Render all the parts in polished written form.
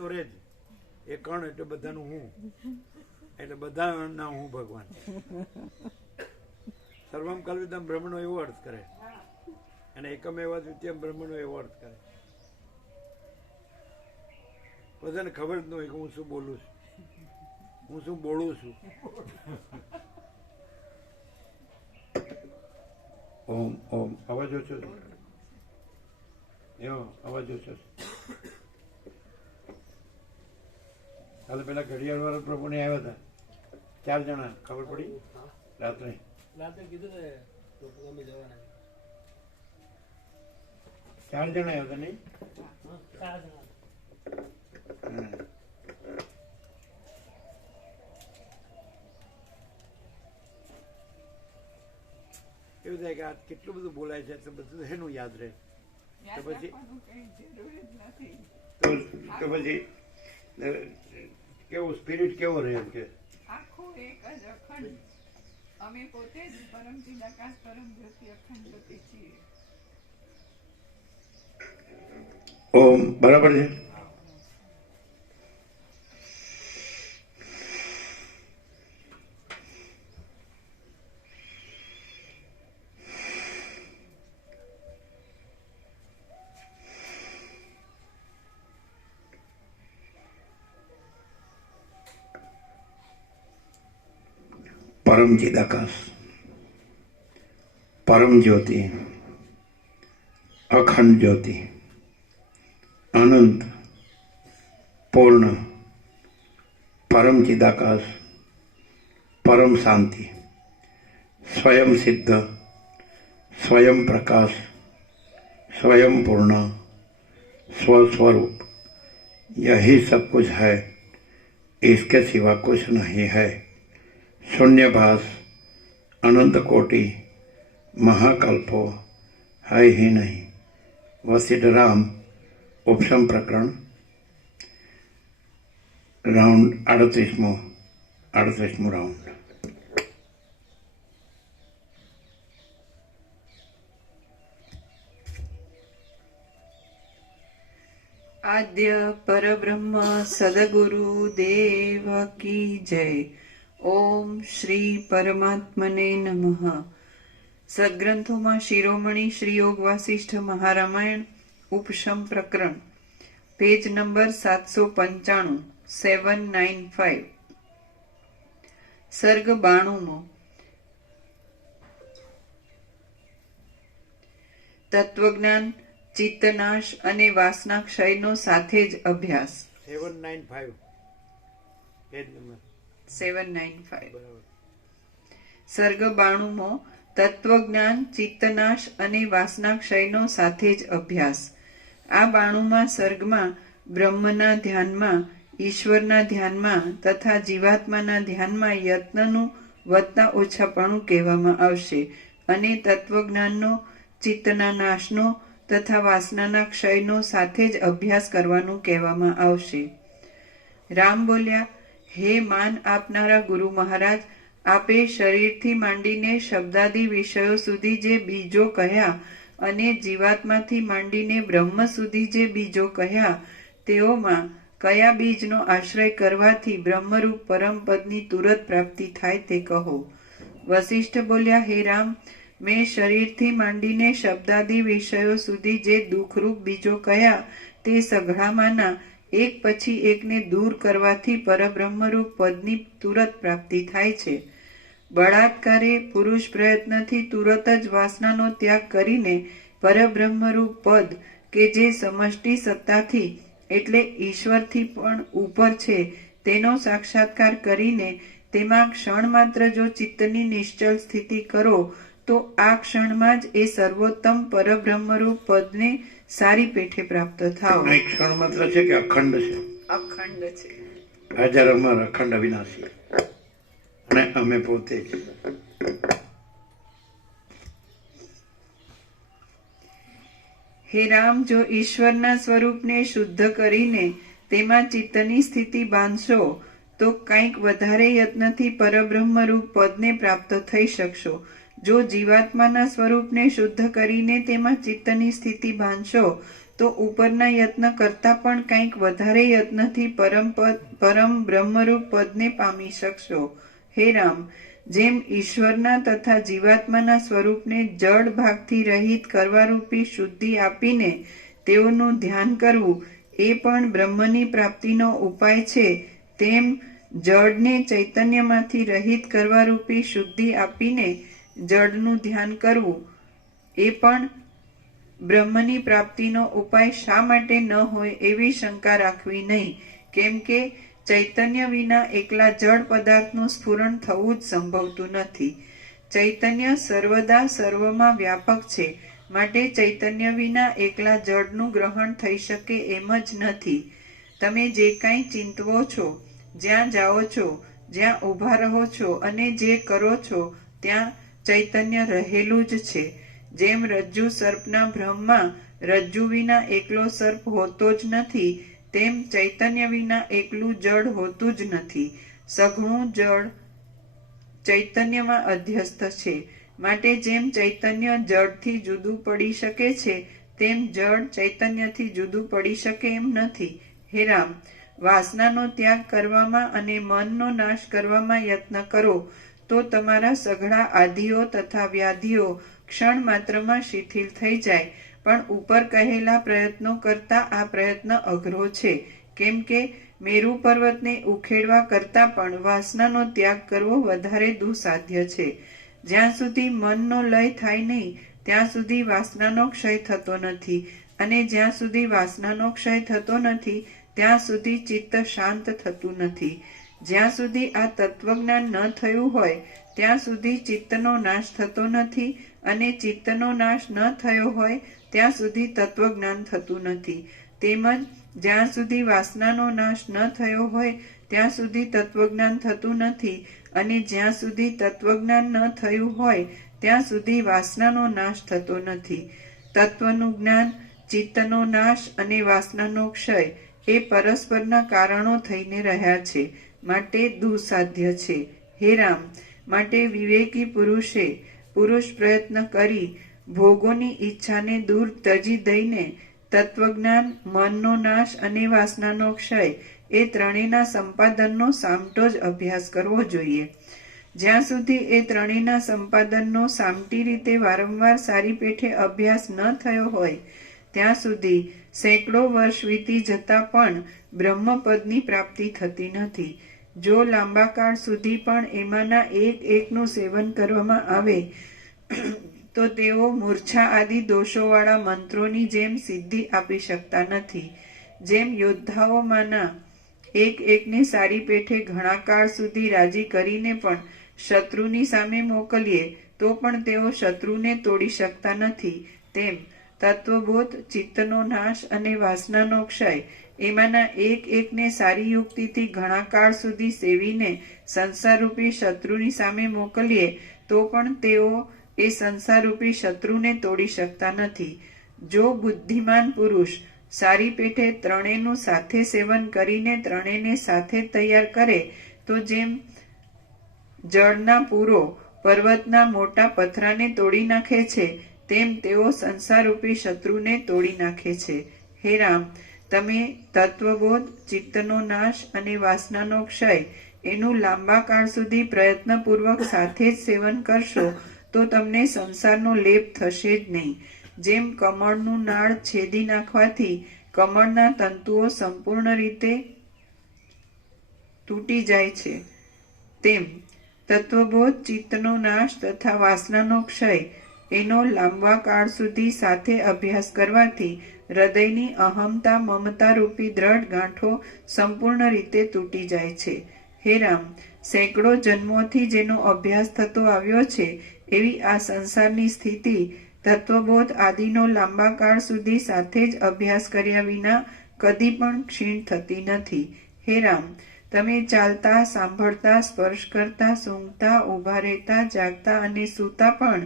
તો રહે જ. એ કણ એટલે બધાનું હું, એટલે બધાના હું ભગવાન. સર્વમ કલ્વિદમ બ્રહ્મનો એવો અર્થ કરે, અને એકમ એવા દ્વિતીયમ બ્રહ્મનો એવો અર્થ કરે. બધાને ખબર જ ન હોય કે હું શું બોલું છું, હું શું બોલું છું. ઓમ ઓમ અવાજ ઓછો છે, એવો અવાજ ઓછો છે. કાલે પેલા ઘડિયાળ વાળા પ્રભુને આવ્યા હતા 4 જણા, ખબર પડી રાત્રે કીધું ને 4 જણા આવ્યા હતા નહીં? એવું થાય કે આ કેટલું બધું બોલાય છે, એટલે બધું એનું યાદ રહે. તો પછી કેવું સ્પિરિટ કેવો રહે એમ કે આખું એક જ અખંડ. અમે પોતે જ પરમ ચિદાકાશ પરમ જ્યોતિ અખંડ જ્યોતિ છીએ. ઓમ બરાબર છે. પરમ ચિદાકાશ, પરમ જ્યોતિ, અખંડ જ્યોતિ, અનંત, પૂર્ણ, પરમ ચિદાકાશ, પરમ શાંતિ, स्वयं सिद्ध, स्वयं प्रकाश, स्वयं पूर्ण, स्वस्वरूप, यही सब कुछ है, इसके सिवा कुछ नहीं है. शून्यभास, अनंत कोटि, महाकल्पो है ही नहीं. वशिष्ठ राम उपशम प्रकरण राउंड 38मो राउंड. આદ્ય પરબ્રહ્મ સદગુરુ દેવ કી જય. ઓમ શ્રી પરમાત્મને નમઃ. સદગ્રંથોમાં શિરોમણી શ્રી યોગ વાસિષ્ઠ મહારામાયણ ઉપશમ પ્રકરણ, પેજ નંબર 795, 795. સર્ગ 92મો. તત્વજ્ઞાન, ચિત્તનાશ અને વાસના ક્ષયનો સાથે જ અભ્યાસ. 795 પેજ નંબર 795. સર્ગ 92મો. તત્વજ્ઞાન, ચિત્તનાશ અને વાસના ક્ષયનો સાથે જ અભ્યાસ. આ 92મા સર્ગમાં બ્રહ્મના ધ્યાનમાં, ઈશ્વરના ધ્યાનમાં તથા જીવાત્માના ધ્યાનમાં યત્નનું વધતા ઓછાપણું કહેવામાં આવશે, અને તત્વજ્ઞાનનો, ચિત્તના નાશનો તથા વાસનાના ક્ષયનો સાથે જ અભ્યાસ કરવાનું કહેવામાં આવશે. રામ બોલ્યા, હે માન આપનારા ગુરુ મહારાજ, આપે શરીરથી માંડીને શબ્દાદિ વિષયો સુધી જે બીજો કહ્યા અને જીવાત્માથી માંડીને બ્રહ્મ સુધી જે બીજો કહ્યા, તેઓમાં કયા બીજનો આશ્રય કરવાથી બ્રહ્મરૂપ પરમ પદની તુરત પ્રાપ્તિ થાય તે કહો. વશિષ્ઠ બોલ્યા, હે રામ, મેં શરીરથી માંડીને શબ્દાદિ વિષયો સુધી જે દુઃખરૂપ બીજો કહ્યા તે સઘળામાંના એક પછી એકને દૂર કરવાથી પરબ્રહ્મરૂપ પદની તુરત પ્રાપ્તિ થાય છે. બળાત્કારે પુરુષ પ્રયત્નથી તુરત જ વાસનાનો ત્યાગ કરીને પરબ્રહ્મરૂપ પદ કે જે સમષ્ટિ સત્તાથી એટલે ઈશ્વરથી પણ ઉપર છે તેનો સાક્ષાત્કાર કરીને તેમાં ક્ષણ માત્ર જો ચિત્તની નિશ્ચલ સ્થિતિ કરો તો આ ક્ષણમાં જ એ સર્વોત્તમ પરબ્રહ્મરૂપ પદને સારી પેઠે પ્રાપ્ત થાઓ. ક્ષણ માત્ર છે કે અખંડ છે? અખંડ છે. હાજર અમર અખંડ અવિનાશી, અને અમે પોતે જ. હે રામ, જો ઈશ્વરના સ્વરૂપને શુદ્ધ કરીને તેમાં ચિત્તની સ્થિતિ બાંધશો તો કંઈક વધારે યત્નથી પરબ્રહ્મરૂપ પદને પ્રાપ્ત થઈ શકશો. જો જીવાત્માના સ્વરૂપને શુદ્ધ કરીને તેમાં ચિત્તની સ્થિતિ બાંધશો તો ઉપરના યત્ન કરતા પણ કંઈક વધારે યત્નથી પરમ બ્રહ્મરૂપ પદને પામી શકશો. હે રામ, જેમ ઈશ્વરના તથા જીવાત્માના સ્વરૂપને જડ ભાગથી રહિત કરવારૂપી શુદ્ધિ આપીને તેઓનું ધ્યાન કરવું એ પણ બ્રહ્મની પ્રાપ્તિનો ઉપાય છે, તેમ જડને ચૈતન્યમાંથી રહિત કરવારૂપી શુદ્ધિ આપીને જડનું ધ્યાન કરવું એ પણ બ્રહ્મની પ્રાપ્તિનો ઉપાય શા માટે ન હોય એવી શંકા રાખવી નહીં, કેમ કે ચૈતન્ય વિના એકલા જડ પદાર્થનું સ્ફુરણ થવું જ સંભવતું નથી. ચૈતન્ય સર્વદા સર્વમાં વ્યાપક છે, માટે ચૈતન્ય વિના એકલા જડનું ગ્રહણ થઈ શકે એમ જ નથી. તમે જે કાંઈ ચિંતવો છો, જ્યાં જાઓ છો, જ્યાં ઊભા રહો છો અને જે કરો છો ત્યાં ચૈતન્ય રહેલું જ છે. જેમ રજ્જુ સર્પના ભ્રમમાં રજ્જુ વિના એકલો સર્પ હોતો જ નથી, તેમ ચૈતન્ય વિના એકલું જડ હોતું જ નથી. સઘળું જડ ચૈતન્યમાં અધ્યસ્થ છે, માટે જેમ ચૈતન્ય જડથી જુદું પડી શકે છે, તેમ જડ ચૈતન્યથી જુદું પડી શકે એમ નથી. હે રામ, વાસનાનો ત્યાગ કરવામાં અને મનનો નાશ કરવામાં યત્ન કરો તો તમારા સઘળા આધિઓ તથા વ્યાધિઓ ક્ષણ માત્રમાં શિથિલ થઈ જાય. પણ ઉપર કહેલા પ્રયત્નો કરતા આ પ્રયત્ન અઘરો છે, કેમ કે મેરુ પર્વતને ઉખેડવા કરતા પણ વાસનાનો ત્યાગ કરવો વધારે દુઃસાધ્ય છે. જ્યાં સુધી મનનો લય થાય નહીં ત્યાં સુધી વાસનાનો ક્ષય થતો નથી, અને જ્યાં સુધી વાસનાનો ક્ષય થતો નથી ત્યાં સુધી ચિત્ત શાંત થતું નથી. જ્યાં સુધી આ તત્વજ્ઞાન ન થયું હોય ત્યાં સુધી ચિત્તનો નાશ થતો નથી, અને ચિત્તનો નાશ ન થયો હોય ત્યાં સુધી તત્વજ્ઞાન થતું નથી. તેમજ જ્યાં સુધી વાસનાનો નાશ ન થયો હોય ત્યાં સુધી તત્વજ્ઞાન થતું નથી, અને જ્યાં સુધી તત્વજ્ઞાન ન થયું હોય ત્યાં સુધી વાસનાનો નાશ થતો નથી. તત્વનું જ્ઞાન, ચિત્તનો નાશ અને વાસનાનો ક્ષય એ પરસ્પરના કારણો થઈને રહ્યા છે, માટે દુઃસાધ્ય છે. હે રામ, માટે વિવેકી પુરુષ પ્રયત્ન કરી ભોગોની ઈચ્છાને દૂર તજી દઈને તત્વજ્ઞાન, મનનો નાશ અને વાસનાનો ક્ષય એ ત્રણેયના સંપાદનનો સામટો જ અભ્યાસ કરવો જોઈએ. જ્યાં સુધી એ ત્રણેયના સંપાદનનો સામટી રીતે વારંવાર સારી પેઠે અભ્યાસ ન થયો હોય ત્યાં સુધી સેંકડો વર્ષ વીતી જતા પણ બ્રહ્મપદની પ્રાપ્તિ થતી નથી. જો લાંબા કાળ સુધી પણ એમાંના એકનું સેવન કરવામાં આવે તો તેઓ મૂર્છા આદિ દોષોવાળા મંત્રોની જેમ સિદ્ધિ આપી શકતા નથી. જેમ યોદ્ધાઓમાંના એકને સારી પેઠે ઘણા કાળ સુધી રાજી કરીને પણ શત્રુની સામે મોકલીએ તો પણ તેઓ શત્રુને તોડી શકતા નથી, તેમ તત્વબોધ, ચિત્તનો નાશ અને વાસનાનો ક્ષય એમાંના એકને સારી યુક્તિથી ઘણા કાળ સુધી સેવીને સંસારરૂપી શત્રુની સામે મોકલીએ તો પણ તેઓ એ સંસારરૂપી શત્રુને તોડી શકતા નથી. જો બુદ્ધિમાન પુરુષ સારી પેઠે ત્રણેયનું સાથે સેવન કરીને ત્રણેયને સાથે તૈયાર કરે તો જેમ જળના પૂરો પર્વતના મોટા પથરાને તોડી નાખે છે, તેમ તેઓ સંસારરૂપી શત્રુને તોડી નાખે છે. હે રામ, તમે તત્વબોધ, ચિત્તનો નાશ અને વાસનાનો ક્ષય એનું લાંબા કાળ સુધી પ્રયત્નપૂર્વક સાથે જ સેવન કરશો તો તમને સંસારનો લેપ થશે જ નહીં. જેમ કમળનું નાળ છેદી નાખવાથી કમળના તંતુઓ સંપૂર્ણ રીતે તૂટી જાય છે, તેમ તત્વબોધ, ચિત્તનો નાશ તથા વાસનાનો ક્ષય એનો લાંબા કાળ સુધી સાથે અભ્યાસ કરવાથી હૃદયની અહમતા મમતા રૂપી દ્રઢ ગાંઠો સંપૂર્ણ રીતે તૂટી જાય છે. હે રામ, સેંકડો જન્મોથી જેનો અભ્યાસ થતો આવ્યો છે એવી આ સંસારની સ્થિતિ તત્વબોધ આદિનો લાંબા કાળ સુધી સાથે જ અભ્યાસ કર્યા વિના કદી પણ ક્ષીણ થતી નથી. હે રામ, તમે ચાલતા, સાંભળતા, સ્પર્શ કરતા, સૂંઘતા, ઊભા રહેતા, જાગતા અને સૂતા પણ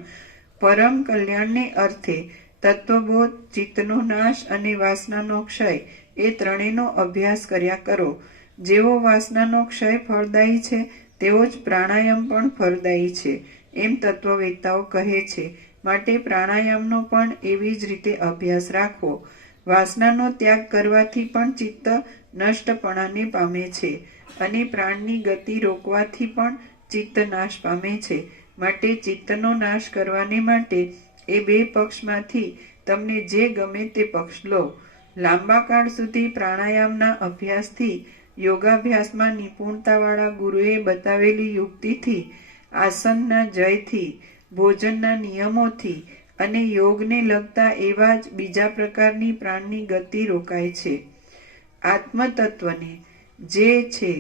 પરમ કલ્યાણને અર્થે તત્વબોધ, ચિત્તનો નાશ અને વાસનાનો ક્ષય એ ત્રણેયનો અભ્યાસ કર્યા કરો. જેવો વાસનાનો ક્ષય ફળદાયી છે તેવો જ પ્રાણાયામ પણ ફળદાયી છે એમ તત્વવેત્તાઓ કહે છે, માટે પ્રાણાયામનો પણ એવી જ રીતે અભ્યાસ રાખવો. વાસનાનો ત્યાગ કરવાથી પણ ચિત્ત નષ્ટપણાને પામે છે અને પ્રાણની ગતિ રોકવાથી પણ ચિત્ત નાશ પામે છે. માટે ચિત્તનો નાશ કરવાને માટે એ બે પક્ષમાંથી તમને જે ગમે તે પક્ષ લો. લાંબા કાળ સુધી પ્રાણાયામના અભ્યાસથી, યોગાભ્યાસમાં નિપુણતાવાળા ગુરુએ બતાવેલી યુક્તિથી, આસનના જયથી, ભોજનના નિયમોથી અને યોગને લગતા એવા જ બીજા પ્રકારની પ્રાણની ગતિ રોકાય છે. આત્મતત્વને જે છે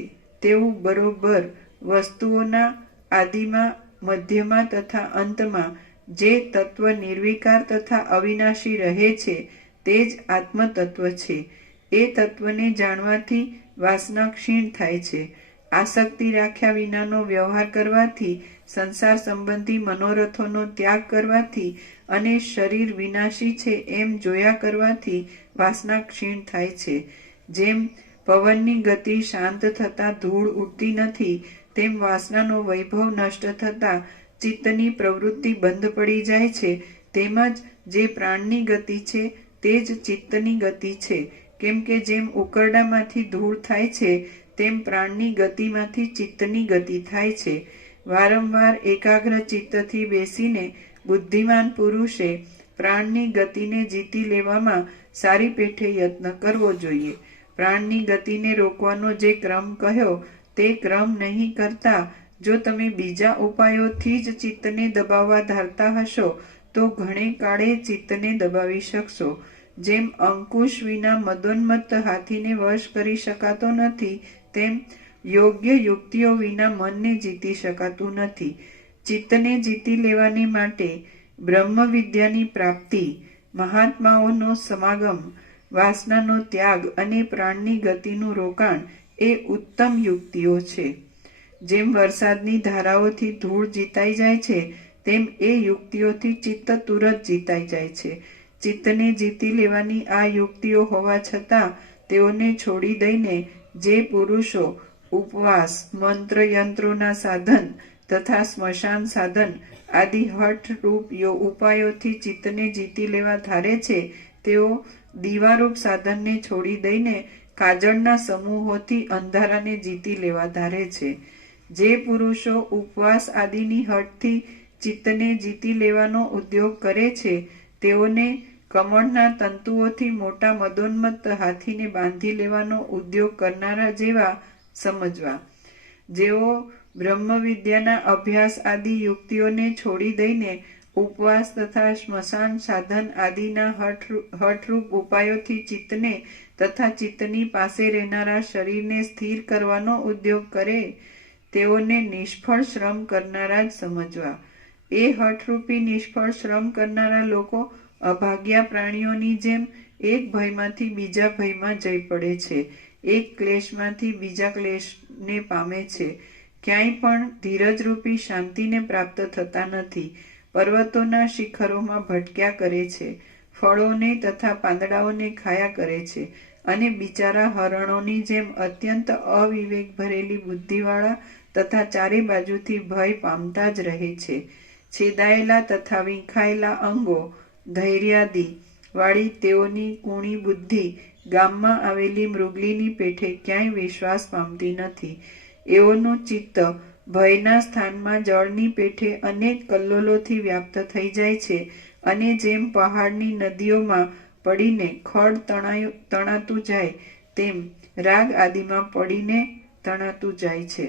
તેવું બરોબર વસ્તુઓના આદિમાં, મધ્યમાં તથા અંતમાં જે તત્વ નિર્વિકાર તથા અવિનાશી રહે છે તે જ આત્મતત્વ છે. એ તત્વને જાણવાથી વાસના ક્ષીણ થાય છે. આસક્તિ રાખ્યા વિનાનો વ્યવહાર કરવાથી, સંસાર સંબંધી મનોરથોનો ત્યાગ કરવાથી અને શરીર વિનાશી છે એમ જોયા કરવાથી વાસના ક્ષીણ થાય છે. જેમ પવનની ગતિ શાંત થતાં ધૂળ ઉડતી નથી, તેમ વાસનાનો વૈભવ નષ્ટ થતાં ચિત્તની પ્રવૃત્તિ બંધ પડી જાય છે. તેમજ જે પ્રાણની ગતિ છે તે જ ચિત્તની ગતિ છે. કેમ કે જેમ ઉકરડામાંથી ધૂળ થાય છે તેમ પ્રાણની ગતિમાંથી ચિત્તની ગતિ થાય છે. વારંવાર એકાગ્ર ચિત્તથી બેસીને બુદ્ધિમાન પુરુષે પ્રાણની ગતિને જીતી લેવામાં સારી પેઠે યત્ન કરવો જોઈએ. પ્રાણની ગતિને રોકવાનો જે ક્રમ કહ્યો તે ક્રમ નહીં કરતા જો તમે બીજા ઉપાયોથી જ ચિત્તને દબાવવા ધારતા હશો તો ઘણે કાળે ચિત્તને દબાવી શકશો. જેમ અંકુશ વિના મદોન્મત્ત હાથીને વશ કરી શકાતો નથી, તેમ યોગ્ય યુક્તિઓ વિના મનને જીતી શકાતું નથી. ચિત્તને જીતી લેવાને માટે બ્રહ્મ વિદ્યાની પ્રાપ્તિ, મહાત્માઓનો સમાગમ, વાસનાનો ત્યાગ અને પ્રાણની ગતિનું રોકાણ એ ઉત્તમ યુક્તિઓ છે. જેમ વરસાદની ધારાઓથી ધૂળ જીતાઈ જાય છે તેમ એ યુક્તિઓથી ચિત્ત તુરત જીતાઈ જાય છે. ચિત્તને જીતી લેવાની આ યુક્તિઓ હોવા છતાં તેઓને છોડી દઈને જે પુરુષો ઉપવાસ, મંત્ર યંત્રોના સાધન તથા સ્મશાન સાધન આદિ હઠરૂપ ઉપાયોથી ચિત્તને જીતી લેવા ધારે છે, તેઓ દીવારૂપ સાધનને છોડી દઈને કાજળના સમૂહોથી અંધારાને જીતી લેવા ધારે છે. જે પુરુષો ઉપવાસ આદિની હઠથી ચિત્તને જીતી લેવાનો ઉદ્યોગ કરે છે, તેઓને કમળના તંતુઓથી મોટા મદોન્મત્ત હાથીને બાંધી લેવાનો ઉદ્યોગ કરનારા જેવા સમજવા. જેઓ બ્રહ્મ વિદ્યાના અભ્યાસ આદિ યુક્તિઓને છોડી દઈને ઉપવાસ તથા સ્મશાન સાધન આદિના હઠરૂપ ઉપાયોથી ચિત્તને તથા ચિત્તની પાસે રહેનારા શરીરને સ્થિર કરવાનો ઉદ્યોગ કરે, તેઓને નિષ્ફળ શ્રમ કરનારા જ સમજવા. એ હઠરૂપી નિષ્ફળ શ્રમ કરનારા લોકો અભાગ્યા પ્રાણીઓની જેમ એક ભયમાંથી બીજા ભયમાં જઈ પડે છે, એક ક્લેશમાંથી બીજા ક્લેશને પામે છે. ક્યાંય પણ ધીરજરૂપી શાંતિને પ્રાપ્ત થતા નથી. પર્વતોના શિખરોમાં ભટક્યા કરે છે, ફળોને તથા પાંદડાઓને ખાયા કરે છે અને બિચારા હરણોની જેમ અત્યંત અવિવેક ભરેલી બુદ્ધિવાળા તથા ચારે બાજુથી ભય પામતા જ રહે છે. છેદાયેલા તથા વીંખાયેલા અંગો, ધૈર્યાદિ વાળી તેઓની કૂણી બુદ્ધિ ગામમાં આવેલી મૃગલીની પેઠે ક્યાંય વિશ્વાસ પામતી નથી. એઓનું ચિત્ત ભયના સ્થાનમાં જળની પેઠે અનેક કલ્લોલોથી વ્યાપ્ત થઈ જાય છે અને જેમ પહાડની નદીઓમાં પડીને ખડ તણાતું જાય તેમ રાગ આદિમાં પડીને તણાતું જાય છે.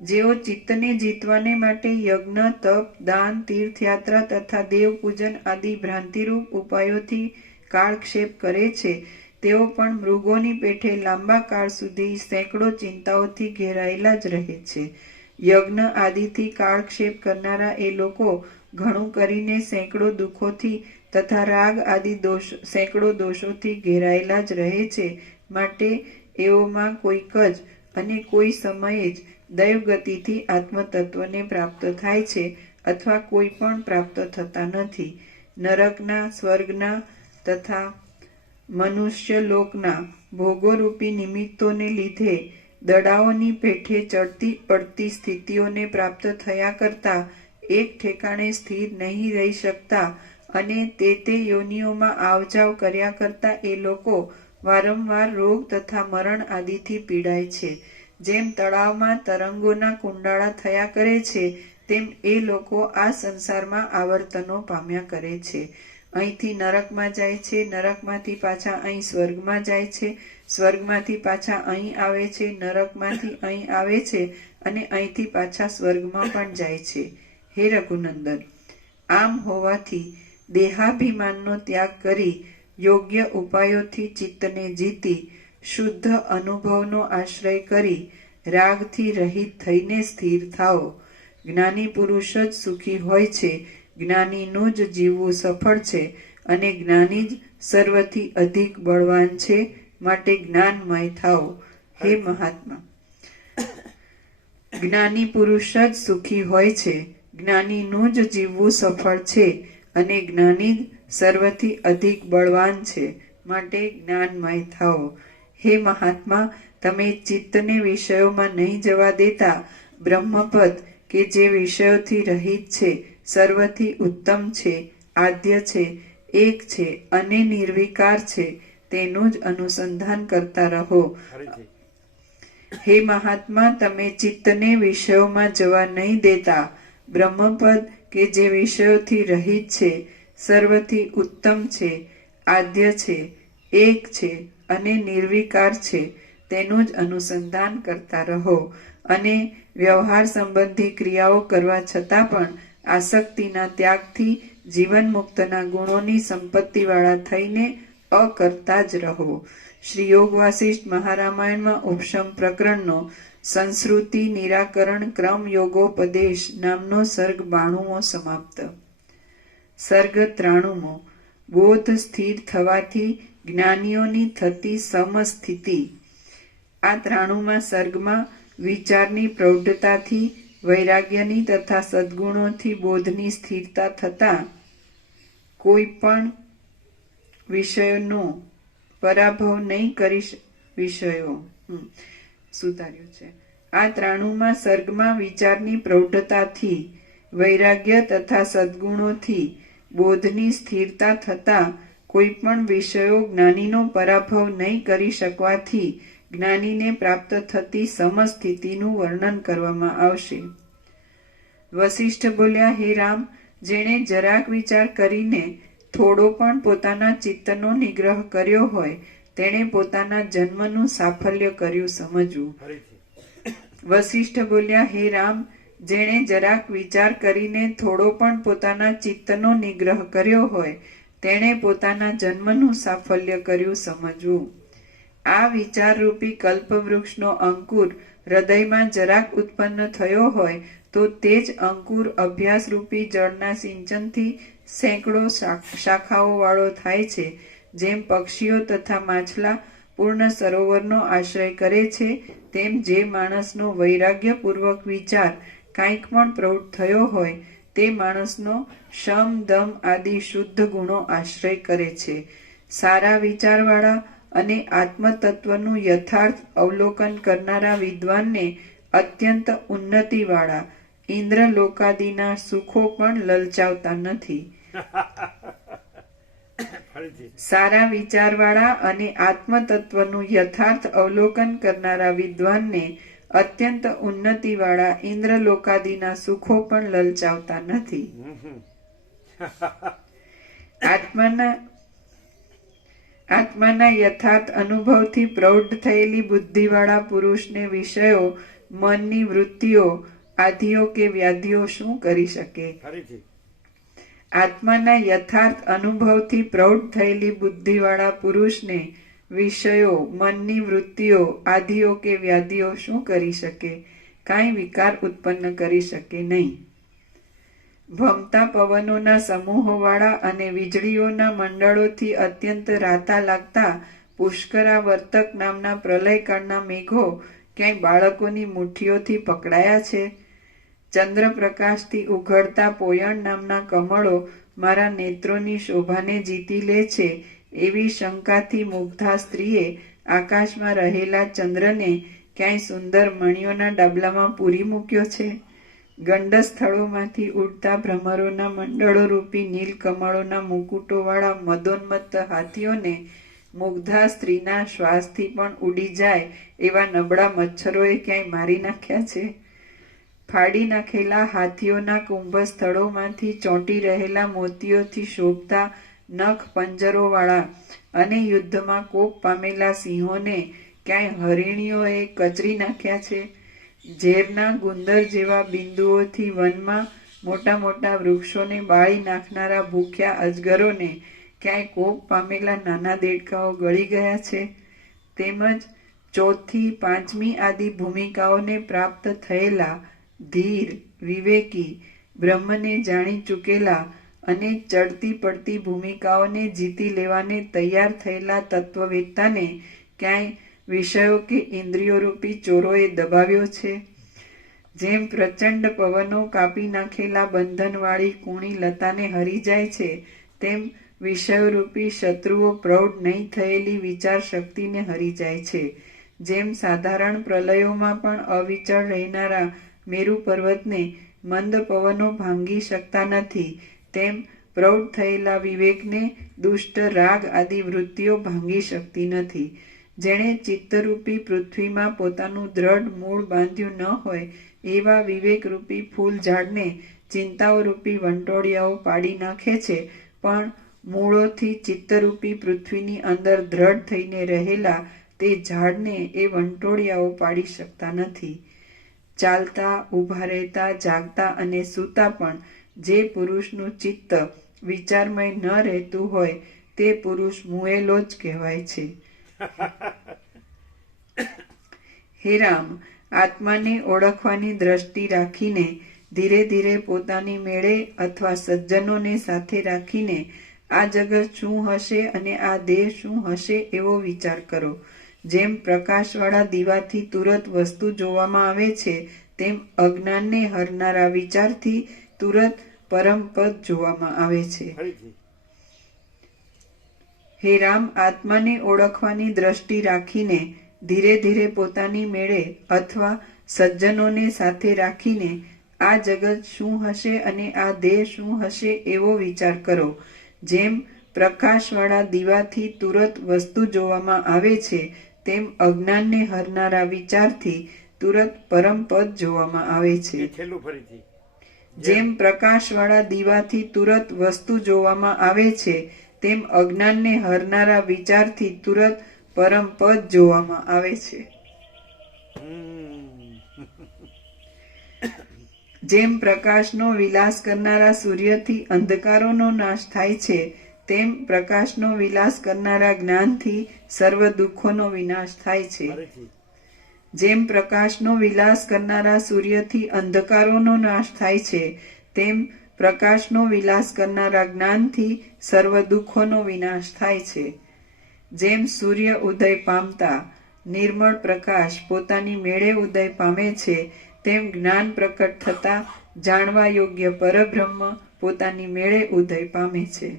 જેઓ ચિત્તને જીતવાને માટે યજ્ઞ, તપ, દાન, તીર્થયાત્રા તથા દેવ પૂજન આદિ ભ્રાંતિરૂપ ઉપાયોથી કાળક્ષેપ કરે છે, તેઓ પણ મૃગોની પેઠે લાંબા કાળ સુધી સેંકડો ચિંતાઓથી ઘેરાયેલા જ રહે છે. યજ્ઞ આદિથી કાળક્ષેપ કરનારા એ લોકો ઘણું કરીને સેંકડો દુઃખોથી તથા રાગ આદિ સેંકડો દોષોથી ઘેરાયેલા જ રહે છે. માટે એઓમાં કોઈક જ અને કોઈ સમયે જ દૈવગતિથી આત્મતત્વને પ્રાપ્ત થાય છે અથવા કોઈ પણ પ્રાપ્ત થતા નથી. નરકના, સ્વર્ગના તથા મનુષ્ય લોકના ભોગોરૂપી નિમિત્તોને લીધે દડાઓની પેઠે ચડતી પડતી સ્થિતિઓને પ્રાપ્ત થયા કરતા એક ઠેકાણે સ્થિર નહીં રહી શકતા અને તે યોનિઓમાં આવજાવ કર્યા કરતા એ લોકો વારંવાર રોગ તથા મરણ આદિથી પીડાય છે. જેમ તળાવમાં તરંગોના કુંડાળા થયા કરે છે, તેમ એ લોકો આ સંસારમાં આવર્તનો પામ્યા કરે છે. અહીંથી નરકમાં જાય છે, નરકમાંથી પાછા અહીં સ્વર્ગમાં જાય છે, સ્વર્ગમાંથી પાછા અહીં આવે છે, નરકમાંથી અહીં આવે છે અને અહીંથી પાછા સ્વર્ગમાં પણ જાય છે. હે રઘુનંદન, આમ હોવાથી દેહાભિમાનનો ત્યાગ કરી યોગ્ય ઉપાયોથી ચિત્તને જીતી શુદ્ધ અનુભવનો આશ્રય કરી રાગથી રહિત થઈને સ્થિર થાઓ. જ્ઞાની પુરુષ જ સુખી હોય છે, જ્ઞાનીનું જ જીવવું સફળ છે અને જ્ઞાની જ સર્વથી અધિક બળવાન છે, માટે જ્ઞાનમય થાઓ. હે મહાત્મા, જ્ઞાની પુરુષ જ સુખી હોય છે, જ્ઞાનીનું જ જીવવું સફળ છે અને જ્ઞાની જ સર્વથી અધિક બળવાન છે, માટે જ્ઞાનમય થાઓ. હે મહાત્મા, તમે ચિત્તને વિષયોમાં નહીં જવા દેતા બ્રહ્મપદ કે જે વિષયોથી રહિત છે, સર્વથી ઉત્તમ છે, આદ્ય છે, એક છે અને નિર્વિકાર છે, તેનું જ અનુસંધાન કરતા રહો. હે મહાત્મા, તમે ચિત્તને વિષયોમાં જવા નહીં દેતા બ્રહ્મપદ કે જે વિષયોથી રહિત છે, સર્વથી ઉત્તમ છે, આદ્ય છે, એક છે અને નિર્વિકાર છે, તેનું જ અનુસંધાન કરતા રહો. અને વ્યવહાર સંબંધી ક્રિયાઓ કરવા છતાં પણ આસક્તિના ત્યાગથી જીવન મુક્તના ગુણોની સંપત્તિવાળા થઈને અકર્તા જ રહો. શ્રી યોગ વાસિષ્ઠ મહારામાયણમાં ઉપશમ પ્રકરણનો સંસ્કૃતિ નિરાકરણ ક્રમ યોગોપદેશ નામનો સર્ગ 92મો સમાપ્ત. સર્ગ 93મો. બોધ સ્થિર થવાથી જ્ઞાનીઓની થતી સમસ્થિતિ. આ 93મા સર્ગમાં વિચારની પ્રૌઢતાથી વૈરાગ્યની તથા સદ્ગુણોથી બોધની સ્થિરતા થતા કોઈ પણ વિષયનો પરાભવ નહીં કરી સુધાર્યું છે. આ 93મા સર્ગમાં વિચારની પ્રૌઢતાથી વૈરાગ્ય તથા સદ્ગુણોથી બોધની સ્થિરતા થતા કોઈ પણ વિષયો જ્ઞાનીનો પરાભવ નહીં કરી શકવાથી જ્ઞાનીને પ્રાપ્ત થતી સમસ્થિતિનું વર્ણન કરવામાં આવશે. વસિષ્ઠ બોલ્યા, હે રામ, જેણે જરાક વિચાર કરીને થોડો પણ પોતાના ચિત્તનો નિગ્રહ કર્યો હોય, તેણે પોતાના જન્મનું સાફલ્ય કર્યું સમજવું. વસિષ્ઠ બોલ્યા, હે રામ, જેણે જરાક વિચાર કરીને થોડો પણ પોતાના ચિત્તનો નિગ્રહ કર્યો હોય, તેણે પોતાના જન્મનું સાફલ્ય કર્યું સમજવું. આ વિચારરૂપી કલ્પવૃક્ષનો અંકુર હૃદયમાં જરાક ઉત્પન્ન થયો હોય તો તે જ અંકુર અભ્યાસરૂપી જળના સિંચનથી સેંકડો શાખાઓ વાળો થાય છે. જેમ પક્ષીઓ તથા માછલા પૂર્ણ સરોવરનો આશ્રય કરે છે, તેમ જે માણસનો વૈરાગ્યપૂર્વક વિચાર કાંઈક પણ પ્રવૃત્ત થયો હોય તે માણસનો શમ દમ આદિ શુદ્ધ ગુણો આશ્રય કરે છે. સારા વિચારવાળા અને આત્મતત્વનું યથાર્થ અવલોકન કરનારા વિદ્વાનને અત્યંત ઉન્નતિવાળા ઇન્દ્રલોકાદિના સુખો પણ લલચાવતા નથી. સારા વિચારવાળા અને આત્મતત્વનું યથાર્થ અવલોકન કરનારા વિદ્વાનને અત્યંત ઉન્નતિવાળા ઇન્દ્રલોકાદિના સુખો પણ લલચાવતા નથી. આત્માના યથાર્થ અનુભવથી પ્રૌઢ થયેલી બુદ્ધિવાળા પુરુષને વિષયો, મનની વૃત્તિઓ, આધિઓ કે વ્યાધિઓ શું કરી શકે? આત્માના યથાર્થ અનુભવથી પ્રૌઢ થયેલી બુદ્ધિવાળા પુરુષને વિષયો, મનની વૃત્તિઓ, આધિઓ કે વ્યાધિઓ શું કરી શકે? કાંઈ વિકાર ઉત્પન્ન કરી શકે નહીં. ભમતા પવનોના સમૂહોવાળા અને વીજળીઓના મંડળોથી અત્યંત રાતા લાગતા પુષ્કરાવર્તક નામના પ્રલયકાળના મેઘો ક્યાંય બાળકોની મુઠ્ઠીઓથી પકડાયા છે? ચંદ્રપ્રકાશથી ઉઘડતા પોયણ નામના કમળો મારા નેત્રોની શોભાને જીતી લે છે, એવી શંકાથી મુગ્ધા સ્ત્રીએ આકાશમાં રહેલા ચંદ્રને ક્યાંય સુંદર મણિયોના ડાબલામાં પૂરી મૂક્યો છે? ગંડ સ્થળોમાંથી ઉડતા ભ્રમરોના મંડળો રૂપી નીલકમળોના મુકુટોવાળા મદોન્મત્ત હાથીઓને મુગ્ધા સ્ત્રીના શ્વાસથી પણ ઉડી જાય એવા નબળા મચ્છરોએ ક્યાંય મારી નાખ્યા છે? ફાડી નાખેલા હાથીઓના કુંભ સ્થળોમાંથી ચોંટી રહેલા મોતીઓથી શોભતા નખ પંજરોવાળા અને યુદ્ધમાં કોપ પામેલા સિંહોને ક્યાંય હરિણીઓએ કચરી નાખ્યા છે? ઝેરના ગુંદર જેવા બિંદુઓથી વનમાં મોટા મોટા વૃક્ષોને બાળી નાખનારા ભૂખ્યા અજગરોને ક્યાંય કોપ પામેલા નાના દેડકાઓ ગળી ગયા છે? તેમજ ચોથી પાંચમી આદિ ભૂમિકાઓને પ્રાપ્ત થયેલા ધીર, વિવેકી, બ્રહ્મને જાણી ચૂકેલા અને ચડતી પડતી ભૂમિકાઓને જીતી લેવાને તૈયાર થયેલા તત્વવેત્તાને ક્યાંય વિષયો કે ઇન્દ્રિયોરૂપી ચોરોએ દબાવ્યો છે? જેમ પ્રચંડ પવનો કાપી નાખેલા બંધનવાળી કૂણી લતાને હરી જાય છે, તેમ વિષયોરૂપી શત્રુઓ પ્રૌઢ નહીં થયેલી વિચાર શક્તિને હરી જાય છે. જેમ સાધારણ પ્રલયોમાં પણ અવિચળ રહેનારા મેરુ પર્વતને મંદ પવનો ભાંગી શકતા નથી, તેમ પ્રૌઢ થયેલા વિવેકને દુષ્ટ રાગ આદિ વૃત્તિઓ ભાંગી શકતી નથી. જેણે ચિત્તરૂપી પૃથ્વીમાં પોતાનું દ્રઢ મૂળ બાંધ્યું ન હોય એવા વિવેકરૂપી ફૂલ ઝાડને ચિંતાઓરૂપી વંટોળિયાઓ પાડી નાખે છે, પણ મૂળોથી ચિત્તરૂપી પૃથ્વીની અંદર દ્રઢ થઈને રહેલા તે ઝાડને એ વંટોળિયાઓ પાડી શકતા નથી. ચાલતા, ઊભા રહેતા, જાગતા અને સૂતા પણ જે પુરુષનું ચિત્ત વિચારમય ન રહેતું હોય તે પુરુષ મુએલો જ કહેવાય છે. હે રામ, આત્માને ઓળખવાની દ્રષ્ટિ રાખીને ધીરે ધીરે પોતાની મેળે અથવા સજ્જનોને સાથે રાખીને આ જગત શું હશે અને આ દેહ શું હશે એવો વિચાર કરો. જેમ પ્રકાશવાળા દીવાથી તુરત વસ્તુ જોવામાં આવે છે, તેમ અજ્ઞાનને હરનારા વિચારથી તુરત પરમપદ જોવામાં આવે છે. હે રામ, આત્માને ઓળખવાની દ્રષ્ટિ રાખીને ધીરે ધીરે પોતાની મેળે અથવા સજ્જનોને સાથે રાખીને આ જગત શું હશે અને આ દેહ શું હશે એવો વિચાર કરો. જેમ પ્રકાશવાળા દીવાથી તુરત વસ્તુ જોવામાં આવે છે, તેમ અજ્ઞાનને હરનારા વિચારથી તુરત પરમપદ જોવામાં આવે છે. જેમ પ્રકાશવાળા દીવાથી તુરત વસ્તુ જોવામાં આવે છે, તેમ અજ્ઞાનને હરનારા વિચારથી તુરત પરમપદ જોવામાં આવે છે. જેમ પ્રકાશનો વિલાસ કરનારા સૂર્યથી અંધકારોનો નાશ થાય છે, તેમ પ્રકાશનો વિલાસ કરનારા જ્ઞાનથી સર્વ દુઃખોનો વિનાશ થાય છે. જેમ પ્રકાશનો વિલાસ કરનારા સૂર્યથી અંધકારોનો નાશ થાય છે, તેમ પ્રકાશનો વિલાસ કરનારા જ્ઞાનથી સર્વ દુઃખોનો વિનાશ થાય છે. જેમ સૂર્ય ઉદય પામતા નિર્મળ પ્રકાશ પોતાની મેળે ઉદય પામે છે, તેમ જ્ઞાન પ્રકટ થતા જાણવા યોગ્ય પરબ્રહ્મ પોતાની મેળે ઉદય પામે છે.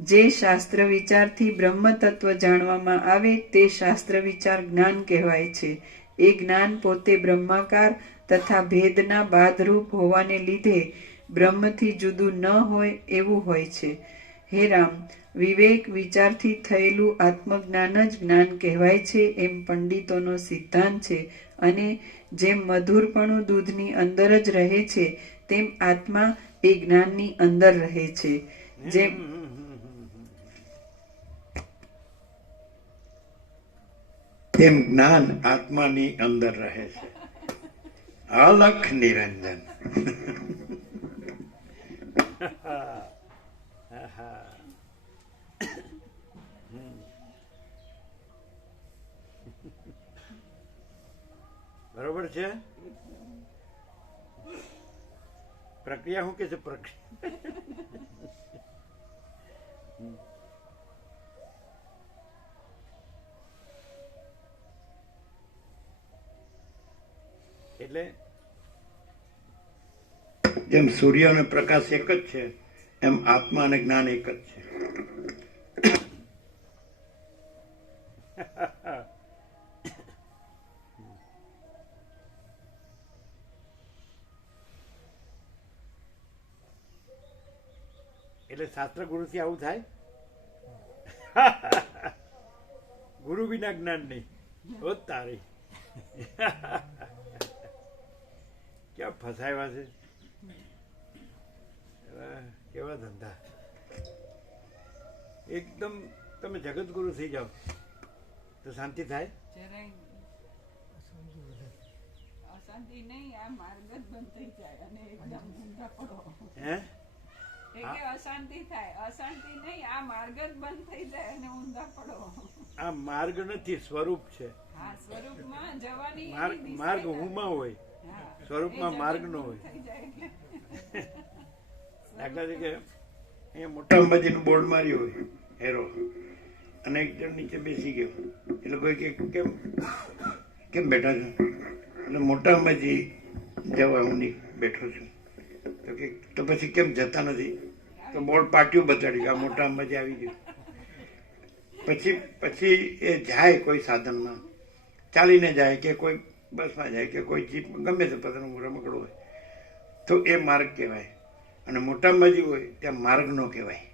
જે શાસ્ત્ર વિચારથી બ્રહ્મ તત્વ જાણવામાં આવે તે શાસ્ત્ર વિચાર જ્ઞાન કહેવાય છે. એ જ્ઞાન પોતે બ્રહ્માકાર તથા ભેદના બાદરૂપ હોવાને લીધે બ્રહ્મથી જુદું ન હોય એવું હોય છે. હે રામ, વિવેક વિચારથી થયેલું આત્મજ્ઞાન જ જ્ઞાન કહેવાય છે એમ પંડિતોનો સિદ્ધાંત છે. અને જેમ મધુરપણું દૂધની અંદર જ રહે છે, તેમ આત્મા એ જ્ઞાનની અંદર રહે છે. તેમ જ્ઞાન આત્માની અંદર રહે છે. અલખ નિરંજન. બરોબર છે. પ્રક્રિયા શું કે છે? એટલે જેમ સૂર્ય અને પ્રકાશ એક જ છે, એમ આત્મા અને જ્ઞાન એક જ છે. એટલે શાસ્ત્ર ગુરુથી આવું થાય. ગુરુ વિના જ્ઞાન નહીં. ઓ તારી ક્યાં ફસાયા છે, કેવા ધંધા. એકદમ તમે જગત ગુરુ થઈ જાઓ તો શાંતિ થાય. અશાંતિ નહીં, આ માર્ગ જ બંધ થઈ જાય અને એકદમ ઊંધા પડો. હે કે અશાંતિ થાય, અશાંતિ નહીં, આ માર્ગ જ બંધ થઈ જાય અને ઊંધા પડો. આ માર્ગ નથી, સ્વરૂપ છે. હા, સ્વરૂપમાં જવાની માર્ગ હુંમાં હોય, સ્વરૂપમાં માર્ગ નો હોય. દાખલા તરીકે અહીંયા મોટા અંબાજીનું બોર્ડ માર્યું હોય હેરો, અને એક જણ નીચે બેસી ગયો, એટલે કોઈ કે કેમ બેઠા છો? એટલે મોટા અંબાજી જવા હું બેઠો છું. તો કે તો પછી કેમ જતા નથી? તો બોર્ડ પાટિયું બતાડ્યું, આ મોટા અંબાજી આવી ગયું. પછી એ જાય કોઈ સાધનમાં, ચાલીને જાય કે કોઈ બસમાં જાય કે કોઈ જીપ, ગમે તે પોતાનું રમકડું હોય, તો એ માર્ગ કહેવાય. અને મોટા અંબાજી હોય ત્યાં માર્ગ નો કહેવાય.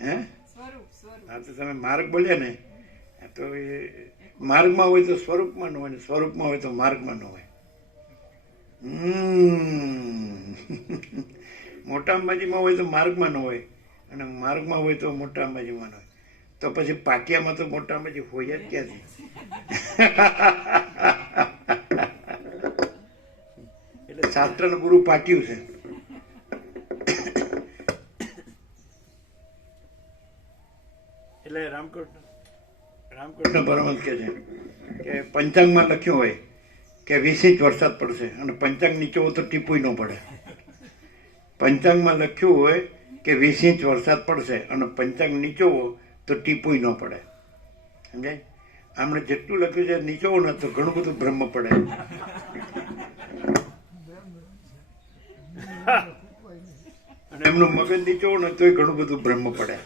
હે હા, તો તમે માર્ગ બોલ્યા ને, તો એ માર્ગમાં હોય તો સ્વરૂપમાં ન હોય, ને સ્વરૂપમાં હોય તો માર્ગમાં ન હોય. મોટા અંબાજીમાં હોય તો માર્ગમાં ન હોય, અને માર્ગમાં હોય તો મોટા અંબાજીમાં ન હોય. તો પછી પાટિયામાં તો મોટા અંબાજી હોય જ ક્યાંથી? એટલે શાસ્ત્રનું ગુરુ પાટિયું છે. એટલે રામકૃષ્ણ પરમહંસ કહે છે કે પંચાંગમાં લખ્યું હોય કે 20 ઇંચ વરસાદ પડશે, અને પંચાંગ નીચે હોય તો ટીપુય ન પડે. પંચાંગમાં લખ્યું હોય કે 20 ઇંચ વરસાદ પડશે, અને પંચાંગ નીચો હોય તો ટીપુય ન પડે. સમજાય? આમણે જેટલું લખ્યું છે નીચો ને તો ઘણું બધું બ્રહ્મ પડે. અને એમનું મગજ નીચો ને તોય ઘણું બધું બ્રહ્મ પડે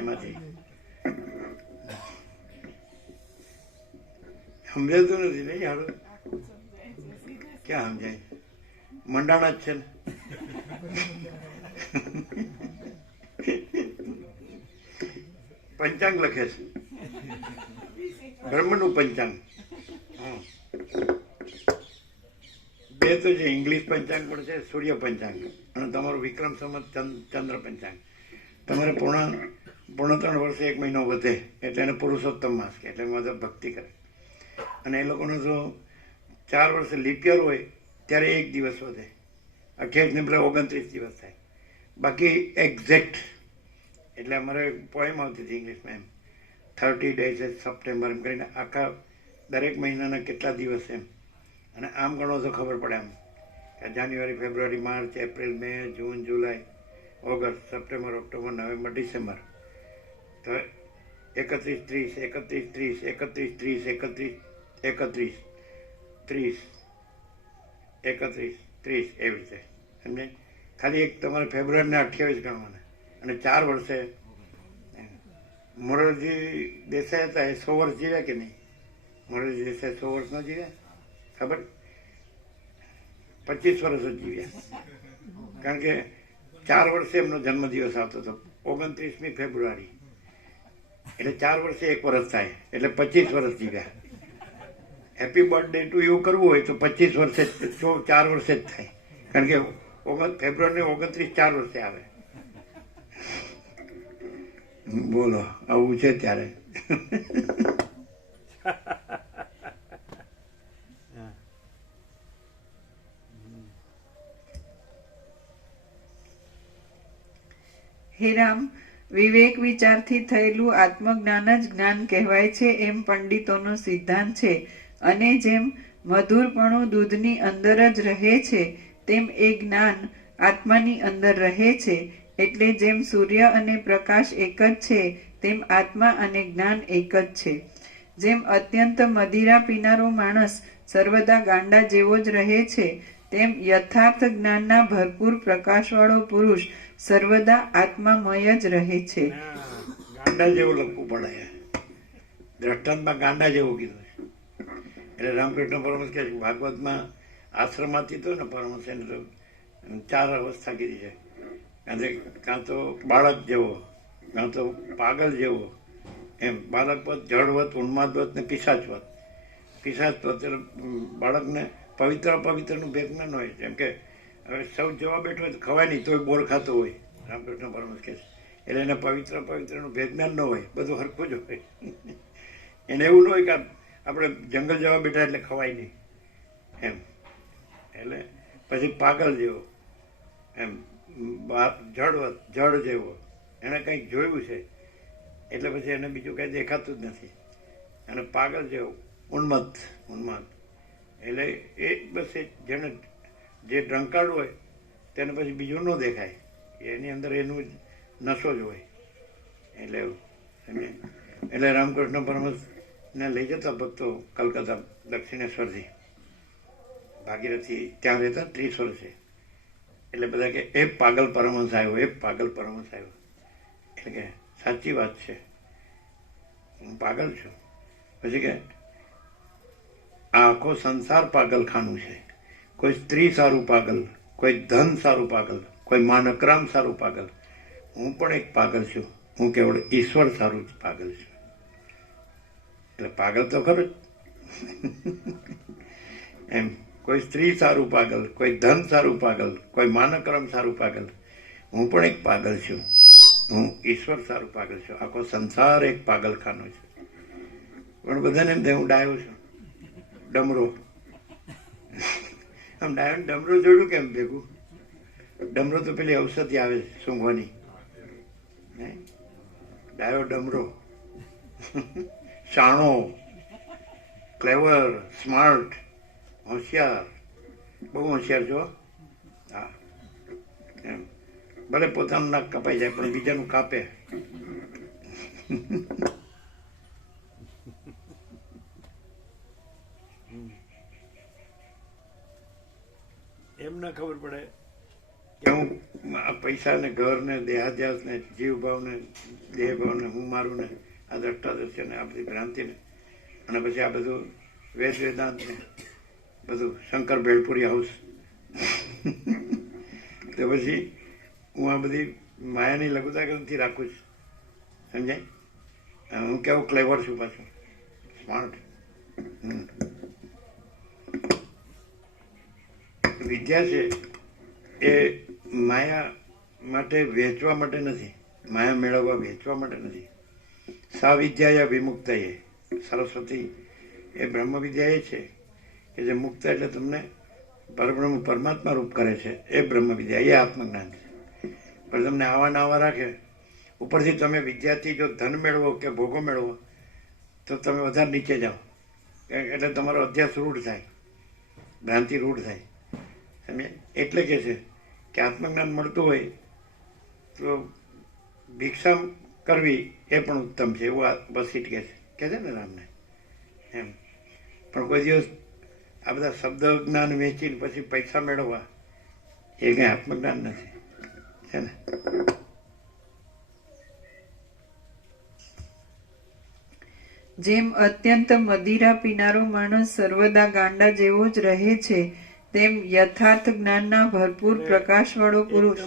એમાંથી. સમજાતું નથી ને યાર, ક્યાં સમજાય? મંડાણા જ છે ને. પંચાંગ લખે છે, બ્રહ્મનું પંચાંગ. બે તો છે, ઇંગ્લિશ પંચાંગ પણ છે, સૂર્ય પંચાંગ, અને તમારું વિક્રમ સંવત ચંદ્ર પંચાંગ. તમારે પૂર્ણ 3 વર્ષે 1 મહિનો વધે એટલે એને પુરુષોત્તમ માસ કે, એટલે એમાં ભક્તિ કરે. અને એ લોકોનો જો 4 વર્ષે લીપ યર હોય ત્યારે 1 દિવસ વધે, 28 ને પેલા 29 દિવસ થાય. બાકી એક્ઝેક્ટ, એટલે અમારે પોએમ આવતી હતી ઇંગ્લિશમાં એમ, 30 days સપ્ટેમ્બર એમ કરીને આખા દરેક મહિનાના કેટલા દિવસ એમ. અને આમ ગણો તો ખબર પડે એમ કે January, February, March, April, May, June, July, August, September, October, November, December. તો 31, 30, 31, 30, 31, 30, 31, 30, એવી રીતે. સમજાય? ખાલી એક તમારે ફેબ્રુઆરીના 28 ગણવાના. અને 4 વર્ષે મોરારજી દેસાઈ હતા, એ 100 વર્ષ જીવ્યા કે નહીં? મોરારજી દેસાઈ 100 વર્ષ ન જીવ્યા? ખબર? 25 વર્ષ જ જીવ્યા. કારણ કે 4 વર્ષે એમનો જન્મદિવસ આવતો હતો, 29મી ફેબ્રુઆરી. એટલે 4 વર્ષે 1 વર્ષ થાય, એટલે 25 વર્ષ જીવ્યા. હેપી બર્થડે ટુ યુ કરવું હોય તો 25 વર્ષે 4 વર્ષે જ થાય. કારણ કે ફેબ્રુઆરી 29 4 વર્ષે આવે. બોલો, આવું છે ત્યારે. હે રામ, વિવેક વિચારથી થયેલું આત્મજ્ઞાન જ જ્ઞાન કહેવાય છે એમ પંડિતોનો સિદ્ધાંત છે. અને જેમ મધુરપણું દૂધની અંદર જ રહે છે તેમ એ જ્ઞાન આત્માની અંદર રહે છે. એટલે જેમ સૂર્ય અને પ્રકાશ એક જ છે તેમ આત્મા અને જ્ઞાન એક જ છે. જેમ અત્યંત મદિરા પીનારો માણસ સર્વદા ગાંડા જેવો જ રહે છે, તેમ યથાર્થ જ્ઞાનના ભરપૂર પ્રકાશવાળો પુરુષ સર્વદા આત્મામય જ રહે છે. ગાંડા જેવું લખવું પડે, દ્રષ્ટાંતમાં ગાંડા જેવું કીધું. એટલે રામકૃષ્ણ પરમહંસ કહે છે, ભાગવતમાં આશ્રમમાંથી તો ને પરમહંસ એને તો 4 અવસ્થા કીધી છે. અને કાં તો બાળક જેવો, કાં તો પાગલ જેવો, એમ બાળકવત, જળવત, ઉન્માદવત ને પિશાચવત. પિશાચવત એટલે બાળકને પવિત્ર અપવિત્રનું ભેદ ન હોય. જેમ કે હવે સૌ જવા બેઠો હોય તો ખવાય નહીં તોય બોર ખાતો હોય, રામકૃષ્ણ પરમહંસ કહે છે. એટલે એને પવિત્ર અપવિત્રનું ભેદ જ્ઞાન ન હોય, બધું હરખું જ હોય. એને એવું ન હોય કે આપણે જંગલ જવા બેઠા એટલે ખવાય નહીં એમ. એટલે પછી પાગલ જેવો, એમ જળવત, જળ જેવો, એણે કંઈક જોયું છે એટલે પછી એને બીજું કંઈ દેખાતું જ નથી. અને પાગલ જેવો, ઉન્મત્ત, ઉન્માદ એટલે એ બસ જેને જે ડ્રંકાર્ડ હોય તેને પછી બીજું ન દેખાય, એની અંદર એનું નશો જ હોય. એટલે એવું એટલે રામકૃષ્ણ પરમહંસને લઈ જતા ભક્તો કલકત્તા દક્ષિણેશ્વરથી ભાગીરથી ત્યાં રહેતા 30 વર્ષે. એટલે બધા કે એ પાગલ પરમહંસ આવ્યો, એ પાગલ પરમહંસ આવ્યો. એટલે કે સાચી વાત છે, હું પાગલ છું. પછી કે આ આખો સંસાર પાગલખાનું છે. કોઈ સ્ત્રી સારું પાગલ, કોઈ ધન સારું પાગલ, કોઈ માનકરામ સારું પાગલ. હું પણ એક પાગલ છું, હું કેવળ ઈશ્વર સારું જ પાગલ છું. એટલે પાગલ તો ખરું જ એમ. કોઈ સ્ત્રી સારું પાગલ, કોઈ ધન સારું પાગલ, કોઈ માનક્રમ સારું પાગલ. હું પણ એક પાગલ છું, હું ઈશ્વર સારું પાગલ છું. આખો સંસાર એક પાગલખાનો છે. પણ બધાને એમ થાય હું ડાયો છું, ડમરો. આમ ડાયો ડમરો જોડું કેમ ભેગું? ડમરો તો પેલી ઔષધિ આવે સૂંઘવાની, ડાયો ડમરો. શાણો, ક્લેવર, સ્માર્ટ, હોશિયાર, બહુ હોશિયાર છો. હા એમ. ભલે પોતાનું નાક કપાઈ જાય પણ બીજાનું કાપે. એમ ના ખબર પડે કે હું આ પૈસા ને ઘર ને દેહાદ્યાસ ને જીવ ભાવ ને દેહ ભાવ ને હું મારું ને આ દ્રષ્ટાદર્શન ને આ બધી ભ્રાંતિ ને અને પછી આ બધું વેદ વેદાંત ને બધું શંકર ભેળપુરી હાઉસ. તો પછી હું આ બધી માયાની લઘુતા નથી રાખું છું, સમજાય? હું કેવું ક્લેવર છું, પાછું સ્માર્ટ. વિદ્યા છે એ માયા માટે વેચવા માટે નથી, માયા મેળવવા વેચવા માટે નથી. સા વિદ્યા વિમુક્ત એ સરસ્વતી એ બ્રહ્મ વિદ્યા એ છે કે જે મુક્ત એટલે તમને પરબ્રહ્મ પરમાત્મા રૂપ કરે છે. એ બ્રહ્મ વિદ્યા, એ આત્મજ્ઞાન છે. પણ તમને આવા ના આવા રાખે, ઉપરથી તમે વિદ્યાર્થી જો ધન મેળવો કે ભોગો મેળવો તો તમે વધારે નીચે જાઓ. એટલે તમારો અધ્યાસ રૂઢ થાય, ભ્રાંતિ રૂઢ થાય. સમજે? એટલે કે છે કે આત્મજ્ઞાન મળતું હોય તો ભિક્ષા કરવી એ પણ ઉત્તમ છે, એવું બસીટ કે છે ને રામને એમ. પણ કોઈ દિવસ આ બધા શબ્દ જ્ઞાન વેચીને પછી પૈસા મેળવવા એ કંઈ આત્મજ્ઞાન નથી, છે ને? જેમ અત્યંત મદિરા પીનારો માણસ સર્વદા ગાંડા જેવો જ રહે છે, તેમ યથાર્થ જ્ઞાનના ભરપૂર પ્રકાશવાળો પુરુષ.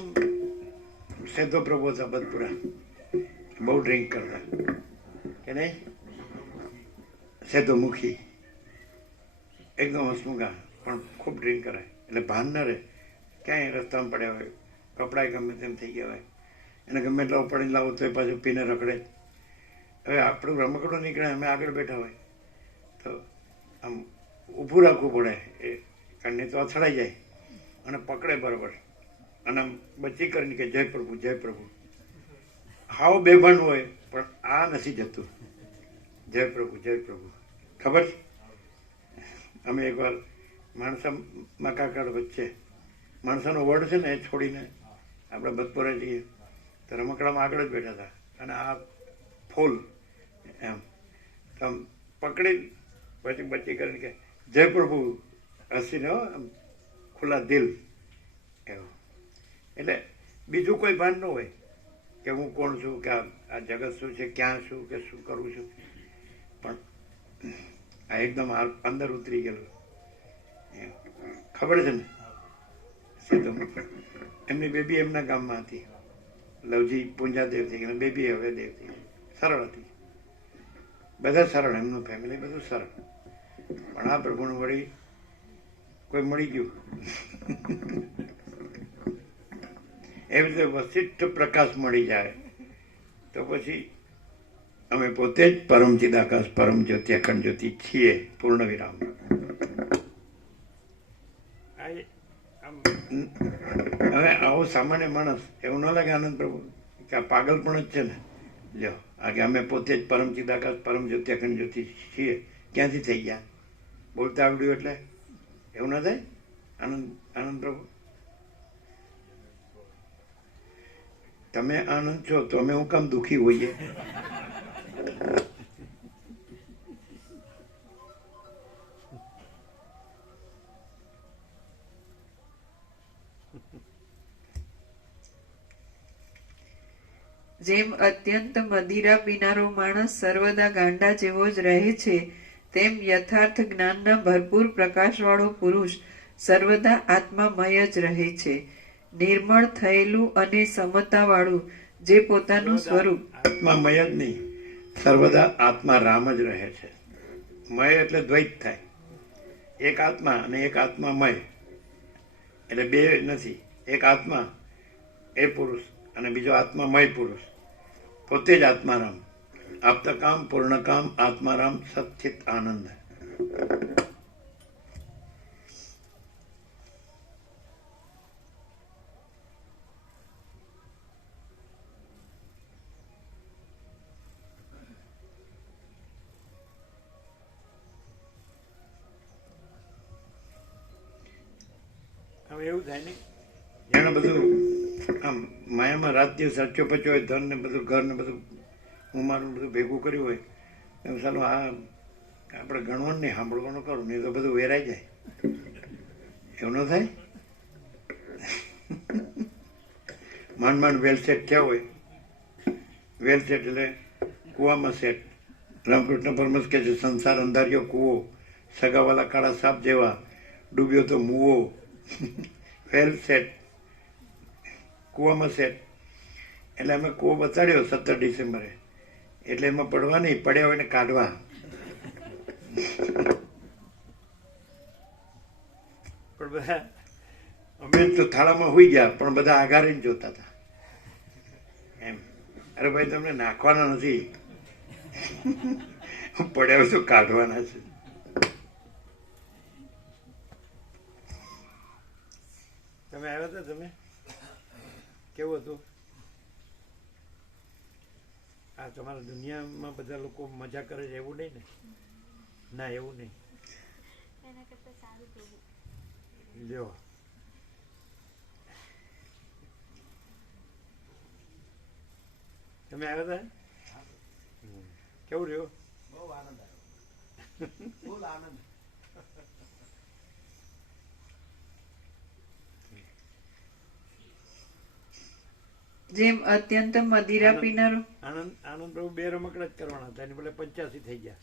સેતો પ્રભુ હતા બદપુરા, બહુ ડ્રિંક કરતા કે નહીં? સેતો મુખી, એકદમ હસમુખા, પણ ખૂબ ડ્રિંક કરે. એટલે ભાન ન રહે, ક્યાંય રસ્તામાં પડ્યા હોય, કપડાં ગમે તેમ થઈ ગયા હોય, એને ગમે એટલા ઉપાડીને લાવો તો એ પાછું પીને રખડે. હવે આપણું રમકડું નીકળે, અમે આગળ બેઠા હોય તો આમ ઊભું રાખવું પડે, એ કારણે તો અથડાઈ જાય અને પકડે બરાબર અને આમ બચી કરીને કે જય પ્રભુ, જય પ્રભુ. હાવ બેભાન હોય પણ આ નથી જતું, જય પ્રભુ, જય પ્રભુ. ખબર છે? અમે એકવાર માણસા મકાકાળ વચ્ચે માણસાનો વડ છે ને એ છોડીને આપણે બદપોરા જઈએ તો રમકડામાં આગળ જ બેઠા હતા અને આ ફૂલ એમ તો આમ પકડી પછી બચી કરીને કે જય પ્રભુ, હસીને આમ ખુલ્લા દિલ એવું. એટલે બીજું કોઈ ભાન ન હોય કે હું કોણ છું, કે આ જગત શું છે, ક્યાં છું, કે શું કરું છું. પણ આ એકદમ અંદર ઉતરી ગયેલું. ખબર છે ને? એમની બેબી એમના ગામમાં હતી. લવજી પૂંજા દેવ થઈ ગયા, બેબી હવે દેવ થઈ ગઈ. સરળ હતી, બધા સરળ, એમનું ફેમિલી બધું સરળ. પણ આ પ્રભુનું વળી કોઈ મળી ગયું. એવી રીતે વશિષ્ઠ પ્રકાશ મળી જાય તો પછી અમે પોતે જ પરમ ચિદાકાશ પરમ જ્યોતિ અખંડ જ્યોતિ છીએ. પૂર્ણ વિરામ. હવે આવો સામાન્ય માણસ એવું ન લાગે આનંદ પ્રભુ કે આ પાગલ પણ જ છે ને? લ્યો આ કે અમે પોતે જ પરમ ચિદાકાશ પરમ જ્યોતિ અખંડ જ્યોતિ છીએ, ક્યાંથી થઈ ગયા? બોલતા આવડ્યું એટલે એવું ના થાય? આનંદ આનંદ પ્રભુ, તમે આનંદ છો તો અમે હું કામ દુઃખી હોઈએ? જેમ અત્યંત મદિરા પીનારો માણસ સર્વદા ગાંડા જેવો જ રહે છે, તેમ યથાર્થ જ્ઞાનના ભરપૂર પ્રકાશવાળો પુરુષ સર્વદા આત્મામય જ રહે છે. નિર્મળ થયેલું અને સમતાવાળું જે પોતાનું સ્વરૂપ આત્મામય જ નહીં, સર્વદા આત્મા રામ જ રહે છે. મય એટલે દ્વૈત થાય, એક આત્મા અને એક આત્મામય, એટલે બે નથી. એક આત્મા એ પુરુષ અને બીજો આત્મામય પુરુષ, પોતે જ આત્મારામ. આપ્તકામ પૂર્ણકામ આત્મારામ સચ્ચિત આનંદ. હવે એવું થાય ને, જાણે બધું આમ માયામાં રાત દિવસ રચ્યો પચ્યો હોય, ધન ને બધું ઘર ને બધું હું મારું બધું ભેગું કર્યું હોય, એવું સાલું આ આપણે ગણવાનું નહીં, સાંભળવાનું કરું, નહીં તો બધું વેરાઈ જાય. એવું ન થાય? માંડ માંડ વેલ સેટ થયા હોય, વેલ સેટ એટલે કૂવામાં સેટ. રામકૃષ્ણ પરમહંસ કહે છે સંસાર અંધાર્યો કૂવો, સગાવાલા કાળા સાપ જેવા, ડૂબ્યો તો મુવો. વેલ સેટ, કૂવામાં સેટ. એટલે અમે કૂવો બતાડ્યો 17 ડિસેમ્બરે, એટલે એમાં પડવા નહીં, પડ્યા હોય ને કાઢવા. પણ બધા અમે તો થાળામાં હોઈ ગયા, પણ બધા આઘારીને જોતા હતા એમ. અરે ભાઈ તમને નાખવાના નથી, પડ્યા હોય તો કાઢવાના છે. તમે આવ્યા હતા, તમે કેવું હતું? આ તમારા દુનિયામાં બધા લોકો મજા કરે છે એવું નહીં ને? ના એવું નહીં. લ્યો તમે આવ્યા હતા, કેવું રહ્યું? બહુ આનંદ આવ્યો, ફૂલ આનંદ. જેમ અત્યંત મદિરા પીનારો આનંદ આનંદ પ્રભુ 2 રમકડા જ કરવાના હતા, એની ભલે 85 થઈ ગયા.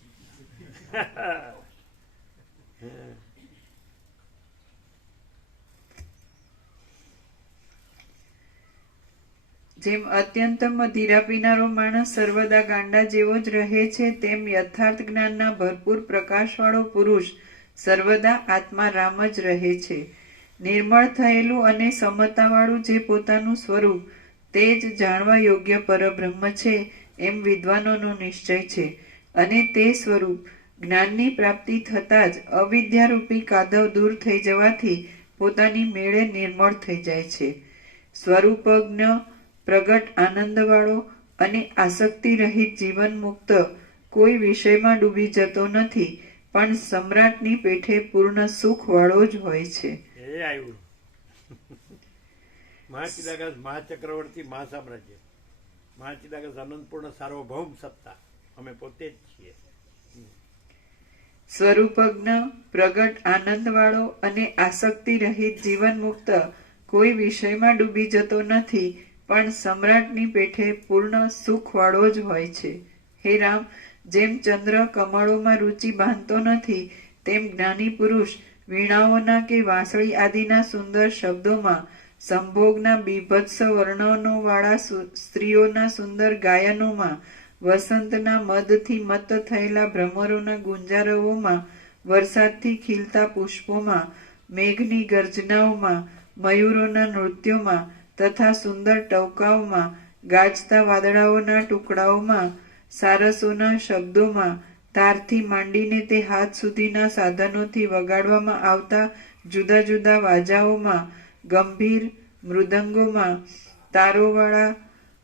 જેમ અત્યંત મદિરા પીનારો માણસ સર્વદા ગાંડા જેવો જ રહે છે, તેમ યથાર્થ જ્ઞાનના ભરપૂર પ્રકાશવાળો પુરુષ સર્વદા આત્મા રામ જ રહે છે. નિર્મળ થયેલું અને સમતાવાળું જે પોતાનું સ્વરૂપ, તે જ જાણવા યોગ્ય પરબ્રહ્મ છે, એમ વિદ્વાનોનો નિશ્ચય છે. અને તે સ્વરૂપ જ્ઞાનની પ્રાપ્તિ થતાં જ અવિદ્યારૂપી કાદવ દૂર થઈ જવાથી પોતાની મેળે નિર્મળ થઈ જાય છે. સ્વરૂપજ્ઞ, પ્રગટ આનંદવાળો અને આસક્તિ રહિત જીવન મુક્ત કોઈ વિષયમાં ડૂબી જતો નથી, પણ સમ્રાટની પેઠે પૂર્ણ સુખ વાળો જ હોય છે. એ આવ્યું મહાચિદાકાશ મહાચક્રવર્તી મહાસામ્રાજ્ય, મહાચિદાકાશ અનંતપૂર્ણ સાર્વભૌમ સત્તા, અમે પોતે જ છીએ. સ્વરૂપજ્ઞ, પ્રગટ આનંદવાળો અને આસક્તિ રહિત જીવન મુક્ત કોઈ વિષયમાં ડૂબી જતો નથી, પણ સમ્રાટની પેઠે પૂર્ણ સુખવાળો જ હોય છે. હે રામ, જેમ ચંદ્ર કમળોમાં રુચિ બાંધતો નથી, તેમ જ્ઞાની પુરુષ વીણાઓના કે વાંસળી આદિના સુંદર શબ્દોમાં સંભોગના બીભત્સ વર્ણનો વાળા સ્ત્રીઓના સુંદર ગાયનોમાં, વસંતના મદથી મત્ત થયેલા ભ્રમરોના ગુંજારવોમાં, વરસાદથી ખીલતા પુષ્પોમાં, મેઘની ગર્જનાઓમાં, મયુરોના નૃત્યોમાં તથા સુંદર ટવકાઓમાં, ગાજતા વાદળાઓના ટુકડાઓમાં, સારસોના શબ્દોમાં, તારથી માંડીને તે હાથ સુધીના સાધનોથી વગાડવામાં આવતા જુદા જુદા વાજાઓમાં, ગંભીર મૃદંગોમાં, તારોવાળા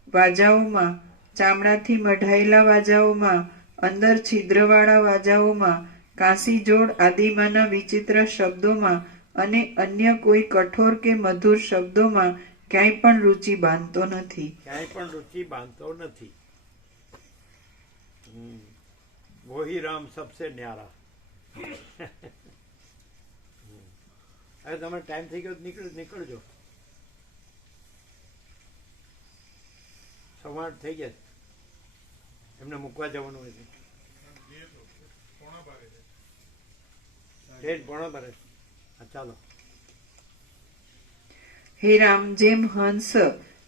વાજાઓમાં, ચામડાથી મઢાયેલા વાજાઓમાં, અંદર છિદ્રવાળા વાજાઓમાં, કાંસીજોડ આદિમાંના વિચિત્ર શબ્દોમાં અને અન્ય કોઈ કઠોર કે મધુર શબ્દોમાં ક્યાંય પણ રુચિ બાંધતો નથી. ક્યાંય પણ રુચિ બાંધતો નથી. વોહી રામ સબસે ન્યારા. હવે તમારે ટાઈમ થઈ ગયો નીકળજો. 8:15 થઈ ગયા. એમને મૂકવા જવાનું હોય છે. 10:15. હા, ચાલો. હે રામ, જેમ હંસ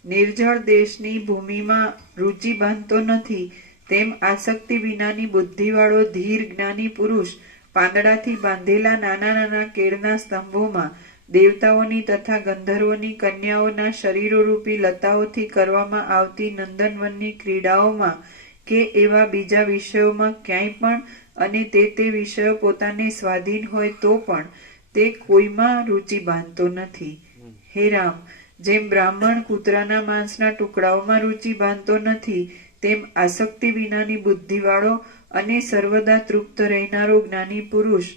નિર્જળ દેશની ભૂમિમાં રુચિ બાંધતો નથી, તેમ આસક્તિ વિનાની બુદ્ધિવાળો ધીર જ્ઞાની પુરુષ પાંદડાથી બાંધેલા નાના નાના કેળના સ્તંભોમાં, દેવતાઓની તથા ગંધર્વોની કન્યાઓના શરીરોરૂપી લતાઓથી કરવામાં આવતી નંદનવનની ક્રીડાઓમાં કે એવા બીજા વિષયોમાં ક્યાંય પણ, અને તે વિષયો પોતાને સ્વાધીન હોય તો પણ તે કોઈમાં રુચિ બાંધતો નથી. હે રામ, જેમ બ્રાહ્મણ કૂતરાના માંસના ટુકડાઓમાં રુચિ બાંધતો નથી, તેમ આસક્તિ વિનાની બુદ્ધિવાળો અને સર્વદા તૃપ્ત રહેનારો જ્ઞાની પુરુષ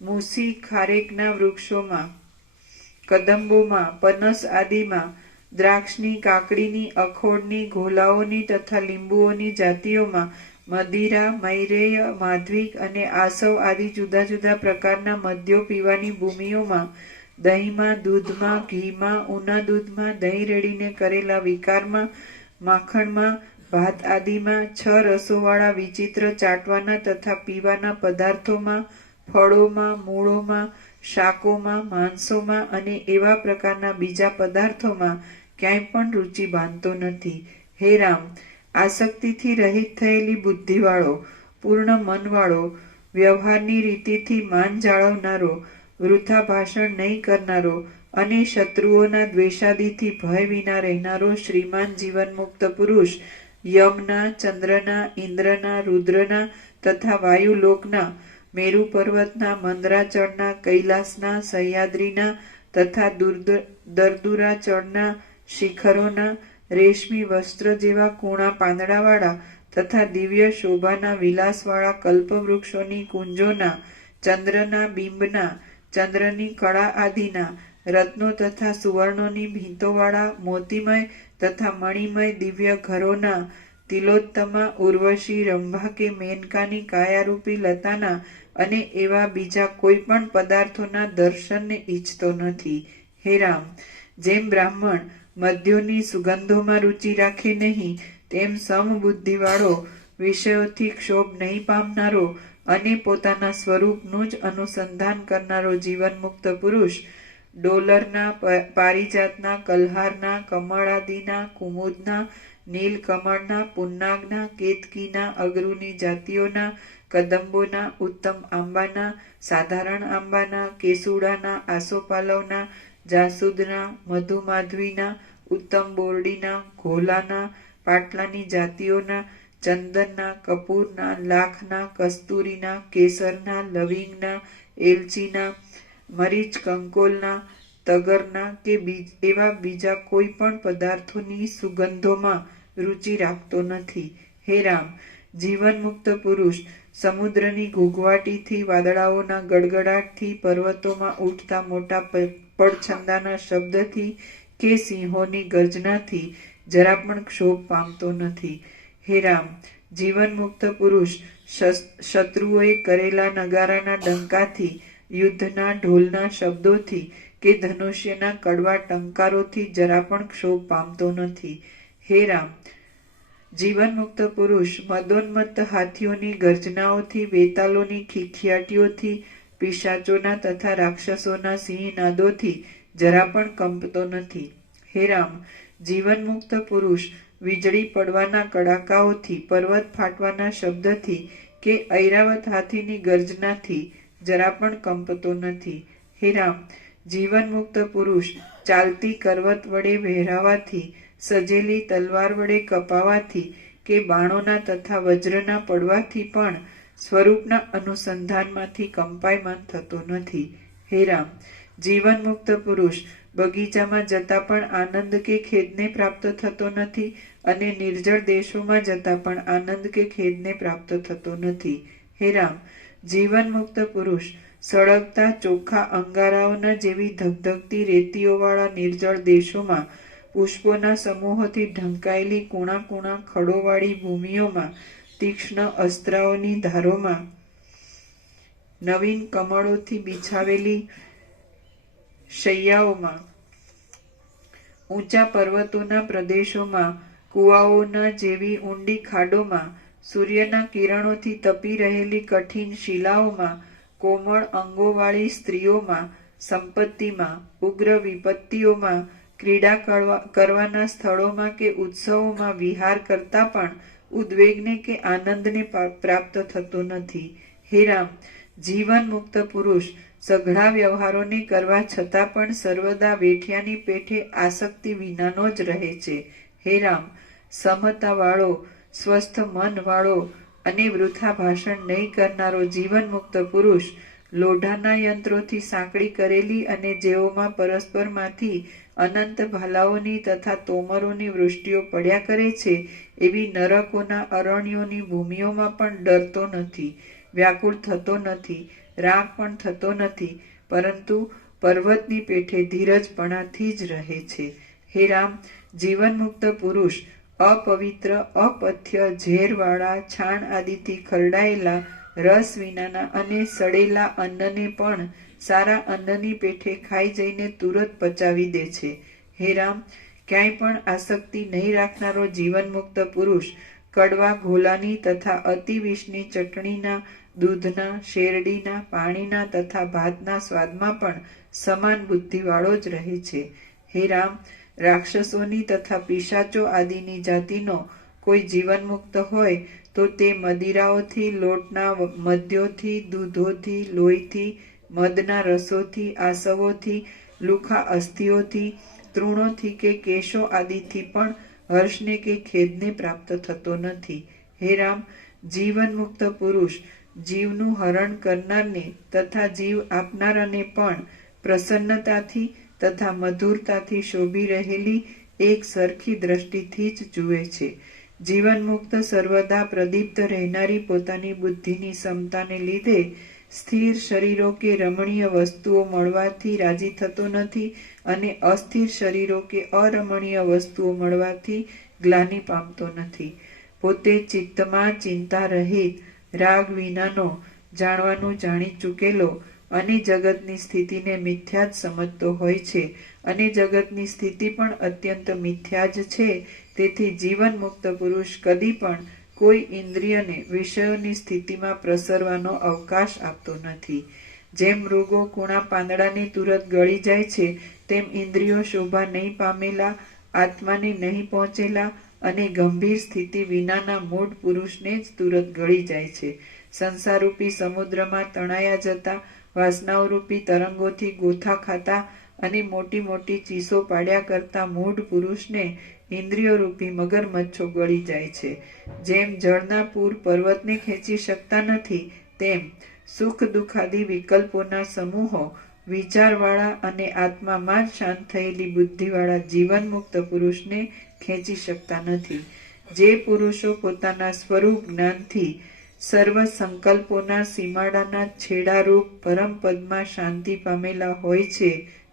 મૂસી ખારેકના વૃક્ષોમાં, કદંબોમાં, પનસ આદિમાં, દ્રાક્ષની, કાકડીની, અખોડની, ઘોલાઓની તથા લીંબુઓની જાતિઓમાં, મદિરા, મૈરેય, માધ્વિક અને આસવ આદિ જુદા જુદા પ્રકારના મદ્યો પીવાની ભૂમિઓમાં, દહીંમાં, દૂધમાં, ઘીમાં, ઊના દૂધમાં, દહીં રેડીને કરેલા વિકારમાં, માખણમાં, ભાત આદિમાં, 6 રસોવાળા વિચિત્ર ચાટવાના તથા પીવાના પદાર્થોમાં, ફળોમાં, મૂળોમાં, શાકોમાં, માંસોમાં અને એવા પ્રકારના બીજા પદાર્થોમાં ક્યાંય પણ રુચિ બાંધતો નથી. હે રામ, આસક્તિથી રહિત થયેલી બુદ્ધિવાળો, પૂર્ણ મનવાળો, વ્યવહારની રીતિથી માન જાળવનારો, વૃથા ભાષણ નહીં કરનારો અને શત્રુઓના દ્વેષાદિથી ભય વિના રહેનારો શ્રીમાન જીવનમુક્ત પુરુષ યમના, ચંદ્રના, ઇન્દ્રના, રુદ્રના તથા વાયુલોકના, મેરુ પર્વતના, મંદરાચળના, કૈલાસના, સહ્યાદ્રીના તથા દરદુરાચળના શિખરોના, રેશમી વસ્ત્ર જેવા કૂણા પાંદડાવાળા તથા દિવ્ય શોભાના વિલાસવાળા કલ્પવૃક્ષોની કુંજોના, ચંદ્રના બિંબના, ચંદ્રની કળા આદિના, રત્નો તથા સુવર્ણોની ભીંતોવાળા મોતીમય તથા મણિમય દિવ્ય ઘરોના, તિલોત્તમા, ઉર્વશી, રંભા કે મેનકાની કાયારૂપી લતાના અને એવા બીજા કોઈ પણ પદાર્થોના દર્શનને ઈચ્છતો નથી. હે રામ, જેમ બ્રાહ્મણ મદ્યોની સુગંધોમાં રુચિ રાખે નહીં, તેમ સમબુદ્ધિવાળો, વિષયોથી ક્ષોભ નહીં પામનારો અને પોતાના સ્વરૂપનું જ અનુસંધાન કરનારો જીવનમુક્ત પુરુષ ડોલરના, પારિજાતના, કલ્હારના, કમળાદિના, કુમુદના, નીલકમળના, પુન્નાગના, કેતકીના, અગરુની જાતિઓના, કદંબોના, ઉત્તમ આંબાના, સાધારણ આંબાના, કેસુડાના, આસોપાલવના, જાસૂદના, મધુમાધવીના, ઉત્તમ બોરડીના, ઘોલાના, પાટલાની જાતિઓના, ચંદનના, કપૂરના, લાખના, કસ્તુરીના, કેસરના, લવિંગના, એલચીના, મરીચ કંકોલના, તગરના કે એવા બીજા કોઈ પણ પદાર્થોની સુગંધોમાં રુચિ રાખતો નથી. હે રામ, જીવનમુક્ત પુરુષ સમુદ્રની ઘૂઘવાટીથી, વાદળાઓના ગડગડાટથી, પર્વતોમાં ઉઠતા મોટા પડછંદાના શબ્દથી કે સિંહોની ગર્જનાથી જરા પણ ક્ષોભ પામતો નથી. હે રામ, જીવનમુક્ત પુરુષ શત્રુઓએ કરેલા નગારાના ડંકાથી, યુદ્ધના ઢોલના શબ્દોથી કે ધનુષ્યના કડવા ટંકારોથી જરા પણ ક્ષોભ પામતો નથી. હે રામ, જીવનમુક્ત પુરુષ મદોન્મત્ત હાથીઓની ગર્જનાઓથી, વેતાલોની ખીખિયાટીઓથી, પિશાચોના તથા રાક્ષસોના સિંહનાદોથી જરા પણ કંપતો નથી. હે રામ, જીવનમુક્ત પુરુષ વીજળી પડવાના કડાકાઓથી, પર્વત ફાટવાના શબ્દથી કે ઐરાવત હાથીની ગર્જનાથી જરા પણ કંપતો નથી. હે રામ, જીવનમુક્ત પુરુષ ચાલતી કરવત વડે વહેરાવાથી, સજેલી તલવાર વડે કપાવાથી કે બાણોના તથા વજ્રના પડવાથી પણ સ્વરૂપના અનુસંધાનમાંથી કંપાયમાન થતો નથી. હે રામ, જીવનમુક્ત પુરુષ બગીચામાં જતા પણ આનંદ કે ખેદને પ્રાપ્ત થતો નથી અને નિર્જળ દેશોમાં જતા પણ આનંદ કે ખેદને પ્રાપ્ત થતો નથી. હે રામ, જીવનમુક્ત પુરુષ સળગતા ચોખ્ખા અંગારાઓના જેવી ધગધગતી રેતીઓવાળા નિર્જળ દેશોમાં, પુષ્પોના સમૂહોથી ઢંકાયેલી કૂણા કૂણા ખડોવાળી ભૂમિઓમાં, તીક્ષ્ણ અસ્ત્રાઓની ધારોમાં, નવીન કમળોથી બિછાવેલી શૈયાઓમાં, ઊંચા પર્વતોના પ્રદેશોમાં, કુવાઓના જેવી ઊંડી ખાડોમાં, સૂર્યના કિરણોથી તપી રહેલી કઠિન શિલાઓમાં, કોમળ અંગોવાળી સ્ત્રીઓમાં, સંપત્તિમાં, ઉગ્ર વિપત્તિઓમાં, ક્રીડા કરવાના સ્થળોમાં કે ઉત્સવોમાં વિહાર કરતા પણ ઉદ્વેગને કે આનંદને પ્રાપ્ત થતો નથી. હે રામ, જીવન મુક્ત પુરુષ સઘળા વ્યવહારોને કરવા છતાં પણ સર્વદા વેઠિયાની પેઠે આસક્તિ વિનાનો જ રહે છે. હે રામ, સમતાવાળો, સ્વસ્થ મનવાળો અને વૃથા ભાષણ નહીં કરનારો જીવન મુક્ત પુરુષ લોઢાના યંત્રોથી સાંકળી કરેલી અને જેઓમાં પરસ્પરમાંથી અનંત ભાલાઓની તથા તોમરોની વૃષ્ટિઓ પડ્યા કરે છે એવી નરકોના અરણ્યોની ભૂમિઓમાં પણ ડરતો નથી, વ્યાકુળ થતો નથી, રાગ પણ થતો નથી, પરંતુ પર્વતની પેઠે ધીરજપણાથી જ રહે છે. હે રામ, જીવનમુક્ત પુરુષ અપવિત્ર, અપથ્ય, ઝેરવાળા, છાણ આદિથી ખરડાયેલા, રસ વિનાના અને સડેલા અન્નને પણ સારા અન્નની પેઠે ખાઈ જઈને તુરત પચાવી દે છે. હે રામ, ક્યાંય પણ આસક્તિ નહીં રાખનારો જીવનમુક્ત પુરુષ કડવા ઘોલાની તથા અતિવિષની ચટણીના, દૂધના, શેરડીના, પાણીના તથા ભાતના સ્વાદમાં પણ સમાન બુદ્ધિવાળો જ રહે છે. હે રામ, રાક્ષસોની તથા પિશાચો આદિની જાતિનો કોઈ જીવનમુક્ત હોય તો તે મદિરાઓથી, લોટના મદ્યોથી, દૂધોથી, લોહીથી, મદના રસોથી, આસવોથી, લુખા અસ્થિઓથી, તૃણોથી કે કેશો આદિથી પણ હર્ષને કે ખેદને પ્રાપ્ત થતો નથી. હે રામ, જીવનમુક્ત પુરુષ જીવનું હરણ કરનારને તથા જીવ આપનારાને પણ પ્રસન્નતાથી તથા મધુરતાથી શોભી રહેલી એક સરખી દ્રષ્ટિથી જ જુએ છે. જીવનમુક્ત સર્વદા પ્રદીપ્ત રહેનારી પોતાની બુદ્ધિની સમતાને લીધે સ્થિર શરીરો કે રમણીય વસ્તુઓ મળવાથી રાજી થતો નથી અને અસ્થિર શરીરો કે અરમણીય વસ્તુઓ મળવાથી ગ્લાનિ પામતો નથી. પોતે ચિત્તમાં ચિંતા રહિત, રાગ વિનાનો, જાણવાનું જાણી ચૂકેલો અને જગતની સ્થિતિને મિથ્યા જ સમજતો હોય છે અને જગતની સ્થિતિ પણ અત્યંત મિથ્યા જ છે. તેથી જીવન મુક્ત પુરુષ કદી પણ કોઈ ઇન્દ્રિયને વિષયોની સ્થિતિમાં પ્રસરવાનો અવકાશ આપતો નથી. જેમ મૃગો કૂણા પાંદડાને તુરત ગળી જાય છે, તેમ ઇન્દ્રિયો શોભા નહીં પામેલા, આત્માને નહીં પહોંચેલા અને ગંભીર સ્થિતિ વિનાના મૂળ પુરુષને જ તુરત ગળી જાય છે. સંસારરૂપી સમુદ્રમાં તણાયા જતા, વાસનાઓરૂપી તરંગોથી ગોથા ખાતા અને મોટી મોટી ચીસો પાડ્યા કરતા મૂઢ પુરુષને ઇન્દ્રિયોરૂપી મગરમચ્છો ગળી જાય છે. જેમ જળના પૂર પર્વતને ખેંચી શકતા નથી, તેમ સુખ દુઃખાદી વિકલ્પોના સમૂહો વિચારવાળા અને આત્મામાં જ શાંત થયેલી બુદ્ધિવાળા જીવન મુક્ત પુરુષને ખેંચી શકતા નથી. જે પુરુષો પોતાના સ્વરૂપ જ્ઞાનથી સર્વ સંકલ્પોના સીમાડાના છેડારૂપ પરમ પદમાં શાંતિ પામેલા હોય છે,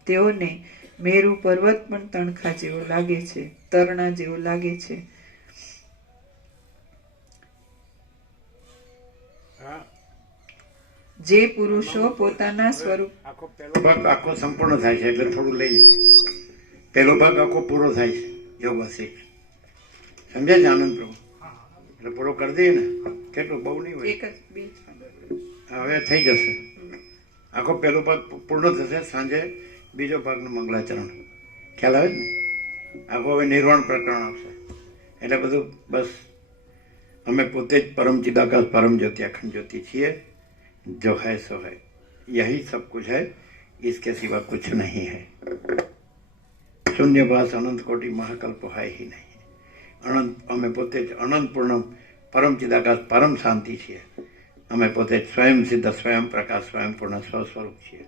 તેઓને મેરુ પર્વત પણ તણખા જેવો લાગે છે, તરણા જેવો લાગે છે. જે પુરુષો પોતાના સ્વરૂપ આખો પહેલો ભાગ આખો સંપૂર્ણ થાય છે એટલે થોડું લઈ લઈએ. પહેલો ભાગ આખો પૂરો થાય છે યોગાસી. સમજ્યા છે આનંદ પ્રભુ? એટલે પૂરો કરી દઈએ ને, કેટલું બહુ નહીં હોય, એક જ બે જ. હવે થઈ જશે. આખો પહેલો ભાગ પૂર્ણ થશે. સાંજે બીજો ભાગનું મંગલાચરણ. ખ્યાલ આવે ને? આખું હવે નિર્વાણ પ્રકરણ આવશે. એટલે બધું બસ અમે પોતે જ પરમ ચિદાકાશ પરમ જ્યોતિ અખंड ज्योति છીએ. जो है सो है, यही सब कुछ है, इसके सिवा कुछ नहीं है. शून्यभास अनंत कोटि महाकल्प है ही नहीं. अनंत અમે પોતે જ અનંત પૂર્ણ પરમ ચિદાકાશ પરમ શાંતિ છીએ. અમે પોતે જ સ્વયં સિદ્ધ સ્વયં પ્રકાશ સ્વયં પૂર્ણ સ્વસ્વરૂપ છીએ.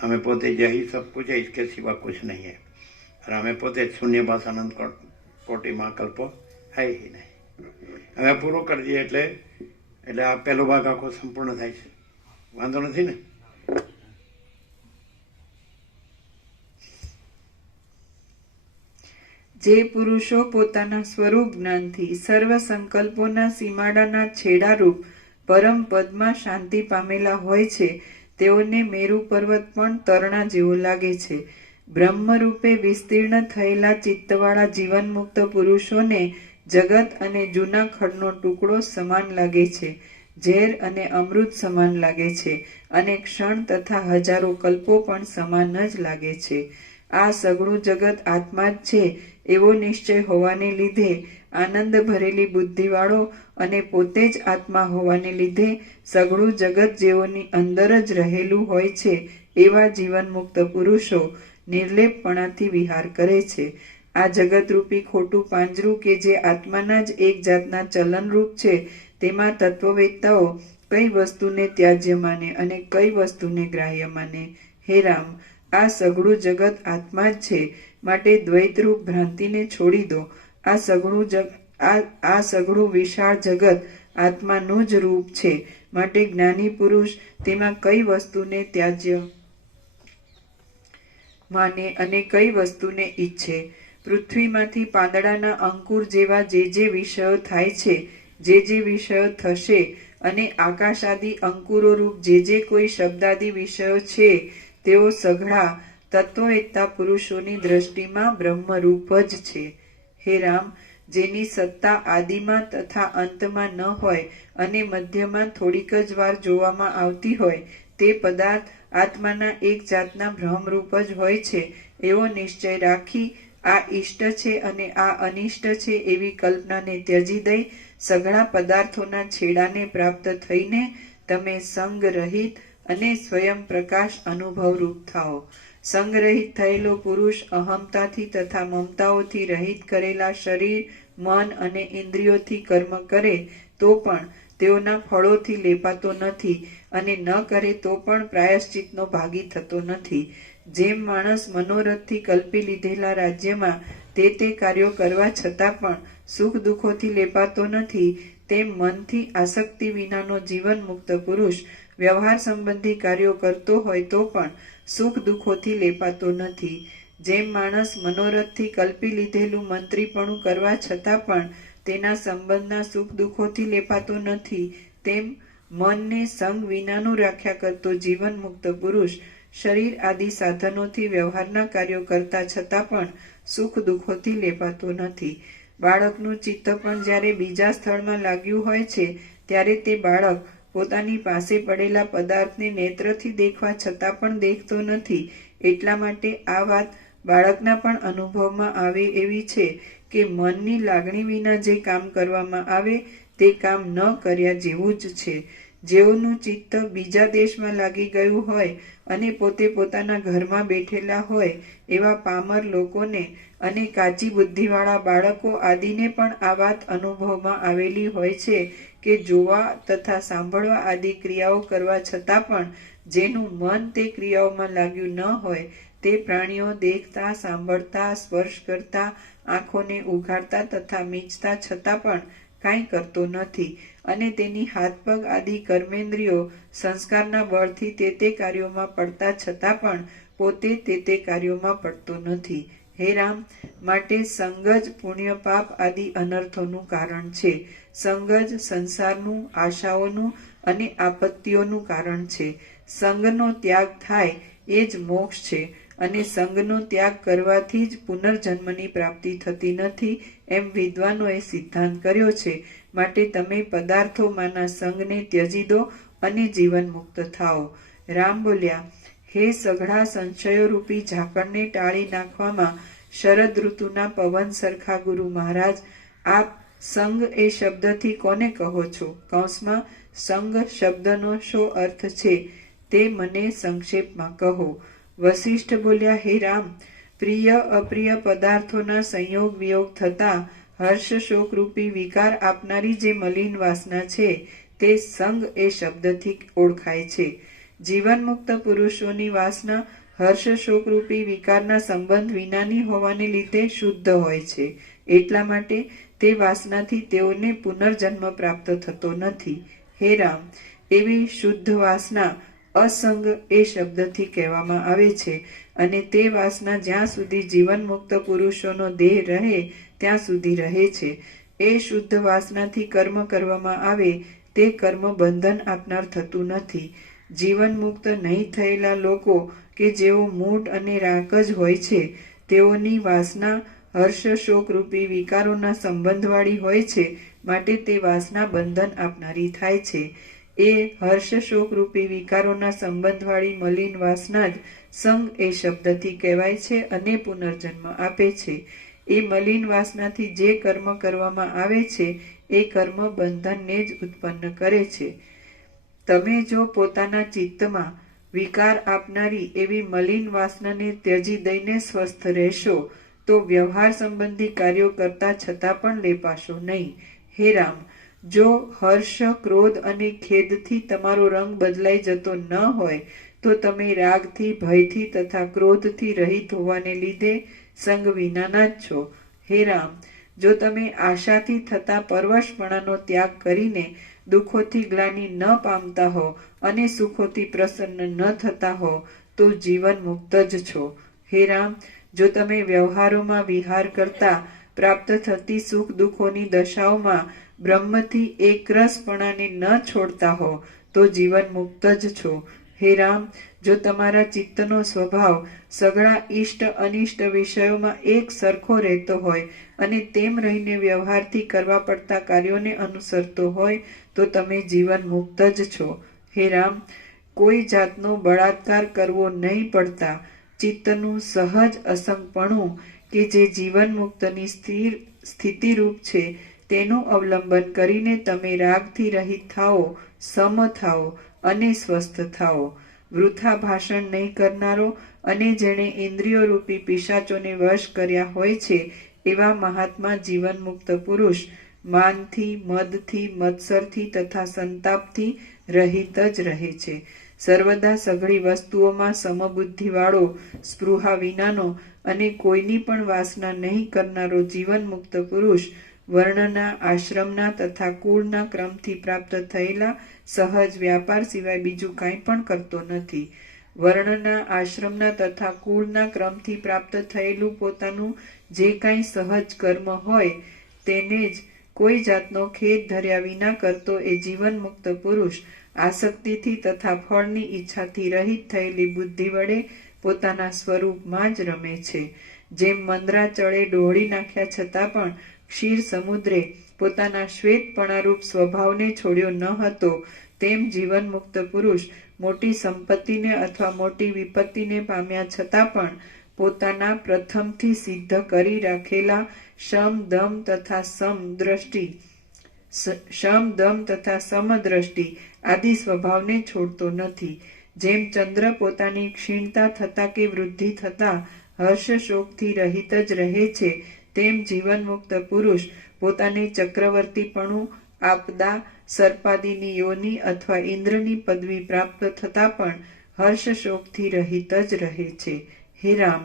અમે પોતે જ यही सब कुछ है, इसके सिवा कुछ नहीं है. और અમે પોતે જ શૂન્યભાસ અનંત કોટી મહાકલ્પો है ही नहीं. હવે પૂરું કરી દઈએ એટલે આ પહેલો ભાગ આખો સંપૂર્ણ થાય છે. વાંધો નથી ને? જે પુરુષો પોતાના સ્વરૂપ જ્ઞાનથી સર્વ સંકલ્પોના સીમાડાના છેડારૂપ પરમ પદમાં શાંતિ પામેલા હોય છે, તેઓને મેરુ પર્વત પણ તરણા જેવો લાગે છે. બ્રહ્મરૂપે વિસ્તીર્ણ થયેલા ચિત્તવાળા જીવનમુક્ત પુરુષોને જગત અને જૂના ખડનો ટુકડો સમાન લાગે છે, ઝેર અને અમૃત સમાન લાગે છે, અને ક્ષણ તથા હજારો કલ્પો પણ સમાન જ લાગે છે. આ સઘળું જગત આત્મા જ છે એવો નિશ્ચય હોવાને લીધે આનંદ ભરેલી બુદ્ધિવાળો અને પોતે જ આત્મા હોવાને લીધે સઘળું જગત જેઓની અંદર જ રહેલું હોય છે એવા જીવનમુક્ત પુરુષો નિર્લેપપણાથી વિહાર કરે છે. આ જગતરૂપી ખોટું પાંજરું કે જે આત્માના જ એક જાતના ચલનરૂપ છે, તેમાં તત્વવેત્તાઓ કઈ વસ્તુને ત્યાજ્ય માને અને કઈ વસ્તુને ગ્રાહ્ય માને? હે રામ, આ સઘળું જગત આત્મા જ છે, માટે દ્વૈતરૂપ ભ્રાંતિને છોડી દો. આ સઘળું વિશાળ જગત આત્માનું જ રૂપ છે, માટે જ્ઞાની પુરુષ તેમાં કઈ વસ્તુને ત્યાજ્ય માને અને કઈ વસ્તુને ઈચ્છે? પૃથ્વીમાંથી પાંદડાના અંકુર જેવા જે વિષયો થાય છે, જે વિષયો થશે, અને આકાશાદી અંકુરો રૂપ જે કોઈ શબ્દાદી વિષયો છે, તેઓ સઘળા તત્વવેત્તા પુરુષોની દ્રષ્ટિમાં બ્રહ્મરૂપ જ છે. હે રામ, જેની સત્તા આદિમાં તથા અંતમાં ન હોય અને મધ્યમાં થોડીક જ વાર જોવામાં આવતી હોય, તે પદાર્થ આત્માના એક જાતના ભ્રમરૂપ જ હોય છે એવો નિશ્ચય રાખી આ ઇષ્ટ છે અને આ અનિષ્ટ છે એવી કલ્પનાને ત્યજી દઈ સઘળા પદાર્થોના છેડાને પ્રાપ્ત થઈને તમે સંગ રહિત અને સ્વયં પ્રકાશ અનુભવરૂપ થાઓ. સંગરહિત થયેલો પુરુષ અહમતાથી તથા મમતાઓથી રહિત કરેલા શરીર, મન અને ઇન્દ્રિયોથી કર્મ કરે તો પણ તેઓના ફળોથી લેપાતો નથી અને ન કરે તો પણ પ્રાયશ્ચિતનો ભાગી થતો નથી. જેમ માણસ મનોરથથી કલ્પી લીધેલા રાજ્યમાં તે કાર્યો કરવા છતાં પણ સુખ દુઃખોથી લેપાતો નથી, તેમ મનથી આસક્તિ વિનાનો જીવન મુક્ત પુરુષ વ્યવહાર સંબંધી કાર્યો કરતો હોય તો પણ સુખ દુઃખોથી લેપાતો નથી. જેમ માણસ મનોરથથી કલ્પી લીધેલું મંત્રીપણું કરવા છતાં પણ તેના સંબંધના સુખ દુઃખોથી લેપાતો નથી, તેમ મનને સંગ વિનાનું રાખ્યા કરતો જીવન મુક્ત પુરુષ શરીર આદિ સાધનોથી વ્યવહારના કાર્યો કરતા છતાં પણ સુખ દુઃખોથી લેપાતો નથી. બાળકનું ચિત્ત પણ જ્યારે બીજા સ્થળમાં લાગ્યું હોય છે, ત્યારે તે બાળક પોતાની પાસે પડેલા પદાર્થને નેત્રથી દેખવા છતાં પણ દેખતો નથી. એટલા માટે આ વાત બાળકના પણ અનુભવમાં આવે એવી છે કે મનની લાગણી વિના જે કામ કરવામાં આવે તે કામ ન કર્યા જેવું જ છે. જેઓનું ચિત્ત બીજા દેશમાં લાગી ગયું હોય અને પોતે પોતાના ઘરમાં બેઠેલા હોય એવા પામર લોકોને અને કાચી બુદ્ધિવાળા બાળકો આદિને પણ આ વાત અનુભવમાં આવેલી હોય છે કે જોવા તથા સાંભળવા આદિ ક્રિયાઓ કરવા છતાં પણ જેનું મન તે ક્રિયાઓમાં લાગ્યું ન હોય તે પ્રાણીઓ દેખતા, સાંભળતા, સ્પર્શ કરતા, આંખોને ઉઘાડતા તથા મીચતા છતાં પણ કાંઈ કરતો નથી અને તેની હાથ પગ આદિ કર્મેન્દ્રિયો સંસ્કારના બળથી તે કાર્યોમાં પડતા છતાં પણ પોતે તે કાર્યોમાં પડતો નથી. હે રામ, માટે સંગ જ પુણ્ય પાપ આદિ અનર્થોનું કારણ છે. સંગ જ સંસારનું, આશાઓનું અને આપત્તિઓનું કારણ છે. સંગનો ત્યાગ થાય એ જ મોક્ષ છે અને સંગનો ત્યાગ કરવાથી જ પુનર્જન્મની પ્રાપ્તિ થતી નથી એમ વિદ્વાનોએ સિદ્ધાંત કર્યો છે. માટે તમે પદાર્થોમાંના સંગને ત્યજી દો અને જીવન મુક્ત થાઓ. રામ બોલ્યા, હે સઘળા સંશયોરૂપી ઝાકળને ટાળી નાખવામાં શરદ ઋતુના પવન સરખા ગુરુ મહારાજ, આપ સંગ એ શબ્દથી કોને કહો છો? કૌંસમાં સંગ શબ્દનો શો અર્થ છે તે મને સંક્ષેપમાં કહો. વસિષ્ઠ બોલ્યા, હે રામ, પ્રિય અપ્રિય પદાર્થોના સંયોગ વિયોગ થતા હર્ષ શોકરૂપી વિકાર આપનારી જે મલિન વાસના છે તે સંગ એ શબ્દથી ઓળખાય છે. જીવનમુક્ત પુરુષોની વાસના હર્ષ શોકરૂપી વિકારના સંબંધ વિનાની હોવાને લીધે શુદ્ધ હોય છે. એટલા માટે તે વાસનાથી તેઓને પુનર્જન્મ પ્રાપ્ત થતો નથી. હે રામ, એવી શુદ્ધ વાસના અસંગ એ શબ્દથી કહેવામાં આવે છે અને તે વાસના જ્યાં સુધી જીવન મુક્ત પુરુષોનો દેહ રહે ત્યાં સુધી રહે છે. એ શુદ્ધ વાસનાથી કર્મ કરવામાં આવે તે કર્મ બંધન આપનાર થતું નથી. જીવન મુક્ત નહીં થયેલા લોકો કે જેઓ મૂઢ અને રાક જ હોય છે તેઓની વાસના હર્ષ શોકરૂપી વિકારોના સંબંધવાળી હોય છે, માટે તે વાસના બંધન આપનારી થાય છે. એ હર્ષ શોકરૂપી વિકારોના સંબંધવાળી મલિન વાસના જ સંગ એ શબ્દથી કહેવાય છે અને પુનર્જન્મ આપે છે. એ મલિન વાસનાથી જે કર્મ કરવામાં આવે છે એ કર્મ બંધનને જ ઉત્પન્ન કરે છે. તમે જો પોતાના ચિત્તમાં વિકાર આપનારી એવી મલિન વાસનાને ત્યજી દઈને સ્વસ્થ રહેશો તો વ્યવહાર સંબંધી કાર્યો કરતા છતાં પણ લેપાશો નહીં. હે રામ, જો હર્ષ, ક્રોધ અને ખેદથી તમારો રંગ બદલાઈ જતો ન હોય તો તમે રાગથી, ભયથી તથા ક્રોધથી રહિત હોવાને લીધે સંગ વિનાના જ છો. હે રામ, જો તમે આશાથી થતા પરવશપણાનો ત્યાગ કરીને દુઃખોથી ગ્લાનિ ન પામતા હો અને સુખોથી પ્રસન્ન ન થતા હો તો જીવન મુક્ત જ છો. હે રામ, જો તમે વ્યવહારોમાં વિહાર કરતા પ્રાપ્ત થતી સુખ દુઃખોની દશાઓમાં બ્રહ્મથી એકરસપણાને ન છોડતા હો તો જીવન મુક્ત જ છો. હે રામ, જો તમારા ચિત્તનો સ્વભાવ સઘળા ઇષ્ટ અનિષ્ટ વિષયોમાં એક સરખો રહેતો હોય અને તેમ રહીને વ્યવહારથી કરવા પડતા કાર્યોને અનુસરતો હોય તો તમે જીવન મુક્ત જ છો. હે રામ, કોઈ જાતનો બળાત્કાર કરવો નહીં પડતા ચિત્તનું સહજ અસંગપણું કે જે જીવન મુક્તની સ્થિતિરૂપ છે તેનું અવલંબન કરીને તમે રાગથી રહિત થાઓ, સમ થાઓ અને સ્વસ્થ થાઓ. વૃથા ભાષણ નહીં કરનારો અને જેણે ઇન્દ્રિયો રૂપી પિશાચોને વશ કર્યા હોય છે એવા મહાત્મા જીવન મુક્ત પુરુષ માનથી, મદથી, મત્સરથી તથા સંતાપથી રહિત જ રહે છે. સર્વદા સઘળી વસ્તુઓમાં સમબુદ્ધિવાળો, સ્પૃહા વિનાનો અને કોઈની પણ વાસના નહીં કરનારો જીવન મુક્ત પુરુષ વર્ણના, આશ્રમના તથા કુળના ક્રમથી પ્રાપ્ત થયેલા સહજ વ્યાપાર સિવાય બીજું કાંઈ પણ કરતો નથી. વર્ણના, આશ્રમના તથા કુળના ક્રમથી પ્રાપ્ત થયેલું પોતાનું જે કાંઈ સહજ કર્મ હોય તેને જ કોઈ જાતનો ખેદ ધર્યા વિના કરતો એ જીવન મુક્ત પુરુષ આસક્તિથી તથા ફળની ઈચ્છાથી રહિત થયેલી બુદ્ધિ વડે પોતાના સ્વરૂપમાં જ રમે છે. જેમ મંદરાચળે ડહોળી નાખ્યા છતાં પણ ક્ષીર સમુદ્રે પોતાના શ્વેતપણારૂપ સ્વભાવને છોડ્યો ન હતો, તેમ જીવન મુક્ત પુરુષ મોટી સંપત્તિને અથવા મોટી વિપત્તિને પામ્યા છતાં પણ પોતાના પ્રથમથી સિદ્ધ કરી રાખેલા શમ, દમ તથા સમદ્રષ્ટિ આદિ સ્વભાવને છોડતો નથી. જેમ ચંદ્ર પોતાની ક્ષીણતા થતા કે વૃદ્ધિ થતા હર્ષ શોકથી રહિત જ રહે છે, તેમ જીવન મુક્ત પુરુષ પોતાને ચક્રવર્તીપણું, આપદા, સર્પાદિની યોનિ અથવા ઇન્દ્રની પદવી પ્રાપ્ત થતા પણ હર્ષ શોકથી રહિત જ રહે છે. હે રામ,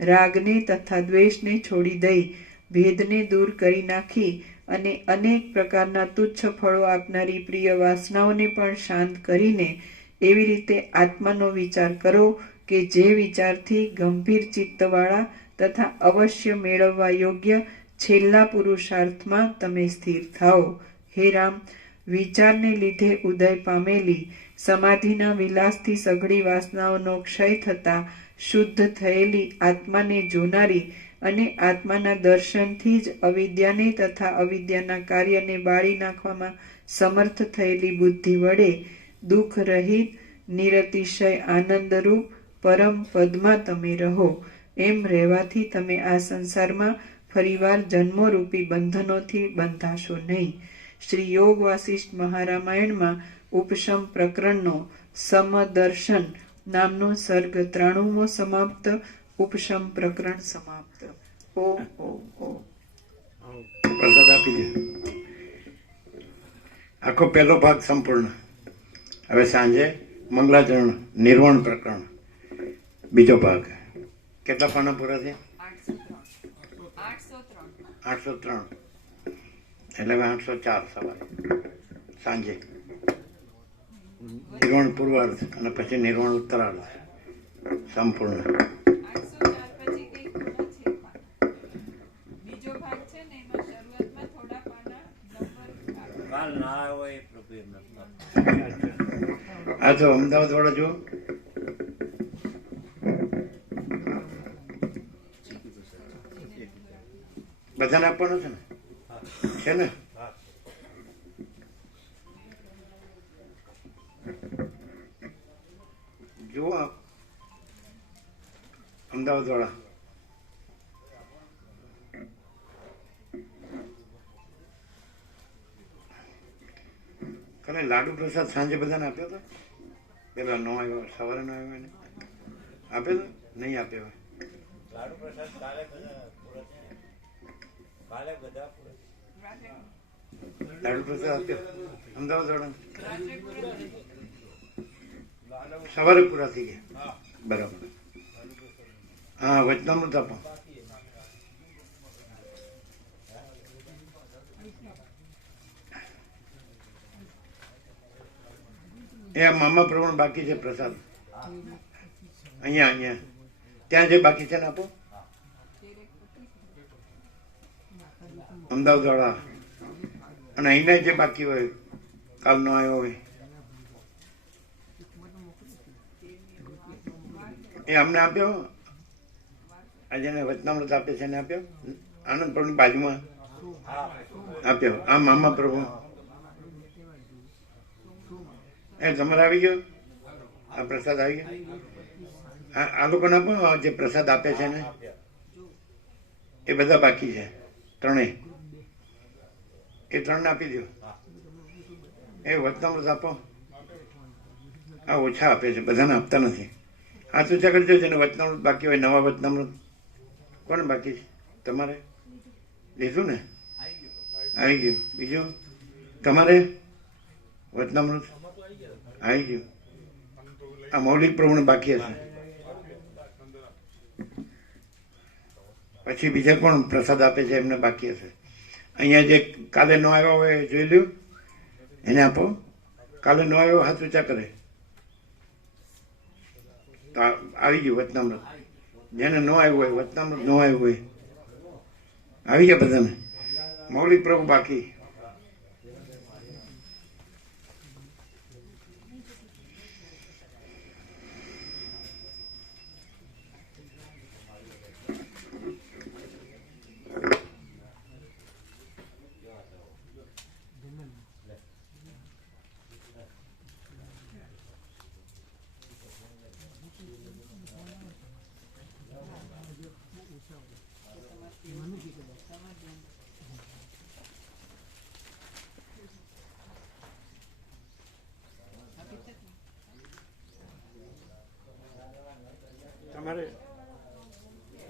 રાગને તથા દ્વેષને છોડી દઈ, ભેદને દૂર કરી નાખી અને અનેક પ્રકારના તુચ્છ ફળો આપનારી પ્રિય વાસનાઓને પણ શાંત કરીને એવી રીતે આત્માનો વિચાર કરો કે જે વિચારથી ગંભીર ચિત્તવાળા તથા અવશ્ય મેળવવા યોગ્ય છેલ્લા પુરુષાર્થમાં તમે સ્થિર થાઓ. હે રામ, વિચારને લીધે ઉદય પામેલી સમાધિના વિલાસથી સઘળી વાસનાઓનો ક્ષય થતા શુદ્ધ થયેલી આત્માને જોનારી અને આત્માના દર્શનથી જ અવિદ્યાને તથા અવિદ્યાના કાર્યને બાળી નાખવામાં સમર્થ થયેલી બુદ્ધિ વડે દુઃખ રહિત, નિરતિશય આનંદરૂપ પરમ પદમાં તમે રહો. એમ રહેવાથી તમે આ સંસારમાં ફરીવાર જન્મોરૂપી બંધનોથી બંધાશો નહીં. શ્રી યોગ વાસિષ્ઠ મહારામાયણમાં ઉપશમ પ્રકરણનો સમદર્શન નામનો સર્ગ 93મો સમાપ્ત. ઉપશમ પ્રકરણ સમાપ્ત. ઓમ ઓમ ઓમ. પ્રસાદ આપી દે. આખો પહેલો ભાગ સંપૂર્ણ. હવે સાંજે મંગલાચરણ નિર્વાણ પ્રકરણ બીજો ભાગ. કેટલા પાના પૂરા છે? 803. એટલે હવે 804 સવારે સાંજે નિર્વાણ પૂર્વાર્ધ અને પછી નિર્વાણ ઉત્તરાર્ધ સંપૂર્ણ. કાલ ના આવ્યો એ પ્રભુ એમ નથી. આ તો અમદાવાદ વાળા જુઓ. બધાને આપવાનું છે ને? છે ને? જુઓ અમદાવાદ વાળા. કાલે લાડુ પ્રસાદ સાંજે બધાને આપ્યો હતો? પેલા નો આવ્યો, સવારે નો આવ્યો એને આપ્યો હતો? નહીં આપ્યો હોય. લાડુ પ્રસાદ કાલે બધા પૂરા છે. કાલે બધા પૂરા. લાડુ પ્રસાદ આપ્યો અમદાવાદ વાળા સવારે પૂરા થઈ ગયા. બરાબર. હા, વચનામૃત આપો. એ આ મામા પ્રમાણ બાકી છે પ્રસાદ. અહીંયા ત્યાં જે બાકી છે ને આપો. અમદાવાદ વાળા અને અહીંના જે બાકી હોય કાલ નો આવ્યો હોય એ અમને આપ્યો. આ જેને વચનામૃત આપે છે એને આપ્યો. આનંદ પ્રભુની બાજુમાં આપ્યો. આ મામા પ્રભુ એ તમારે આવી ગયો. આ પ્રસાદ આવી ગયો. આ લોકોને આપો જે પ્રસાદ આપે છે ને એ બધા બાકી છે. ત્રણેય એ 3 આપી દો. એ વચનામૃત આપો. આ ઓછા આપે છે, બધાને આપતા નથી. આ ઊંચા કરજો જેને વચનામૃત બાકી હોય. નવા વચનામૃત કોને બાકી છે? તમારે લીધું ને? આવી ગયું. બીજું તમારે વચનામૃત આવી ગયું. આ મૌલિક પ્રમાણે બાકી હશે. પછી બીજા કોણ પ્રસાદ આપે છે એમને બાકી હશે. અહીંયા જે કાલે નો આવ્યો હોય જોઈ લ્યો, એને આપો. કાલે નો આવ્યો હાથ ઊંચા કરે તો આવી ગયું વચનામૃત. જેને નો આવ્યું હોય વચનામૃત નો આવ્યું હોય આવી ગયા બધાને. મૌલિક પ્રભુ બાકી.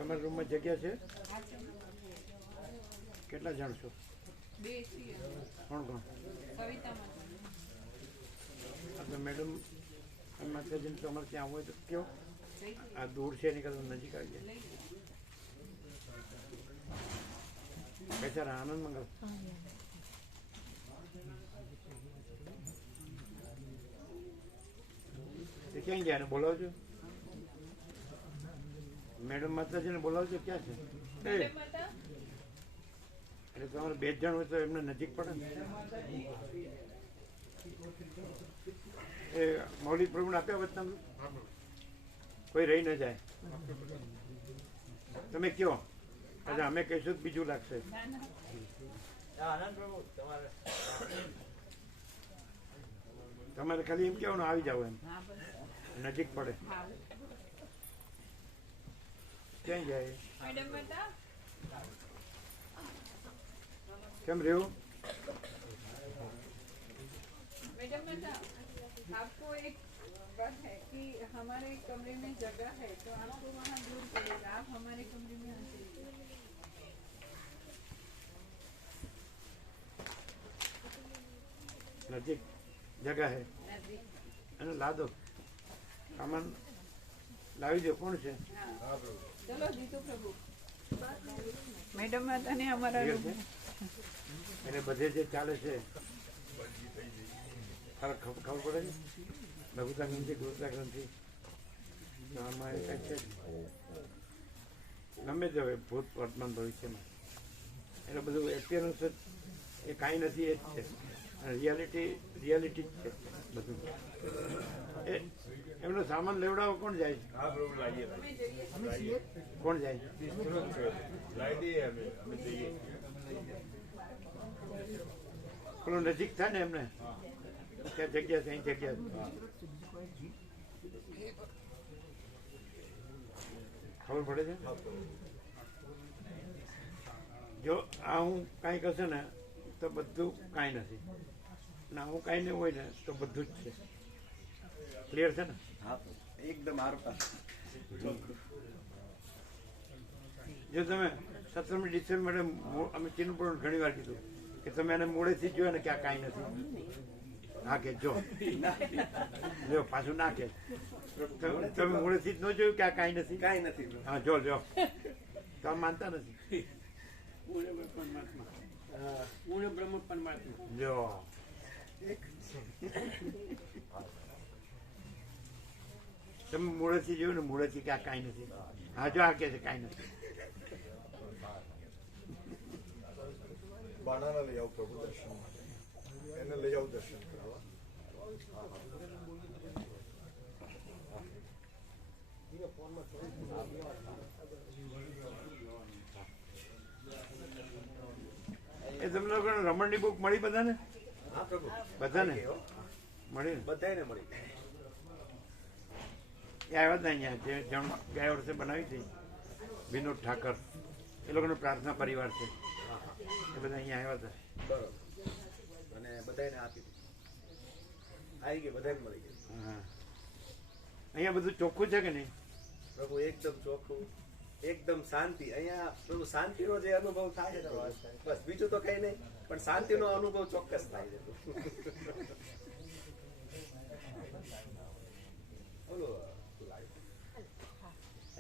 તમારા રૂમમાં જગ્યા છે? કેટલા જણ છો? કોણ કોણ? મેડમ માતાજીને તમારે ત્યાં હોય તો કયો. આ દૂર છે એની કરતા નજીક આવી જાય. બેચારા આનંદ મંગલ. ક્યાં ગયા? બોલાવજો મેડમ માતાજીને બોલાવજો. ક્યાં છે? એટલે તમારે 2 જણ હોય તો એમને નજીક પડે ને. એ મૌલિક પ્રભુને આપ્યા વચનામૃત? કોઈ રહી ન જાય. તમે કયો. એટલે અમે કહીશું તો બીજું લાગશે. આનંદ પ્રભુ તમારે ખાલી એમ કહેવાનું આવી જાવ એમ નજીક પડે. ક્યાં જાય? કેમ રહ્યું? मैडम बेटा आपको एक बात है कि हमारे कमरे में जगह है तो आपको वहाँ दूर पड़ेगा आप हमारे कमरे में आ जाइए નજીક જગા હે नजदीक એને લાદો સામાન લાવી દો. કોણ છે? चलो जीतू प्रभु मैडम माता ने हमारा ક્લિયર છે? એને બધે જે ચાલે છે ખબર પડે છે? લઘુતા ગ્રંથિ ગુરુતા ગ્રંથિ તો આમાં એ કંઈક છે જ. ગમે તે હોય ભૂત વર્તમાન ભવિષ્યમાં એટલે બધું એપિયરન્સ જ એ કાંઈ નથી એ જ છે. રિયાલિટી જ છે બધું. એ એમનો સામાન લેવડાવો કોણ જાય છે? હા પ્રભુ લાવીએ કોણ જાય? લાવી દઈએ અમે જઈએ. પેલું નજીક થાય ને એમને ક્યાં જગ્યા છે અહીં જગ્યા છે. ખબર પડે છે? જો આ હું કાંઈક હશે ને તો બધું કાંઈ નથી, ના હું કાંઈ નહીં હોય ને તો બધું જ છે. ક્લિયર છે ને? એકદમ આરોપા. જો તમે 17મી ડિસેમ્બરે અમે ચિન્નપુર ઘણી વાર કીધું કે તમે એને મૂળેથી જોયો ને કે આ કાંઈ નથી. હા કે જો પાછું ના કે તમે મૂળેથી જ ન જોયું કે આ કાંઈ નથી. કાંઈ નથી. હા જો તો આમ માનતા નથી. જો તમે મૂળેથી જોયું ને મૂળેથી કે આ કાંઈ નથી. હા જો આ કે છે કાંઈ નથી. બાણાના લઈ આવું પ્રભુ દર્શન માટે, એને લઈ આવું દર્શન કરાવવા. એ તમને લોકોને રમણની બુક મળી બધાને? હા પ્રભુ બધાને મળી ને? બધાને મળી. એ આવ્યા હતા અહીંયા જે ગયા વર્ષે બનાવી હતી વિનોદ ઠાકર, એ લોકોનો પ્રાર્થના પરિવાર છે, એ બધા અહીંયા આવ્યા હતા. બરોબર. અને બધાને આપી દીધી. આવી ગઈ, બધાને મળી ગઈ. હા અહીંયા બધું ચોખ્ખું છે કે નહીં? પ્રભુ એકદમ ચોખ્ખું, એકદમ શાંતિ. અહીંયા પ્રભુ શાંતિનો જે અનુભવ થાય છે બસ, બીજું તો કઈ નહીં, પણ શાંતિનો અનુભવ ચોક્કસ થાય છે. બોલો.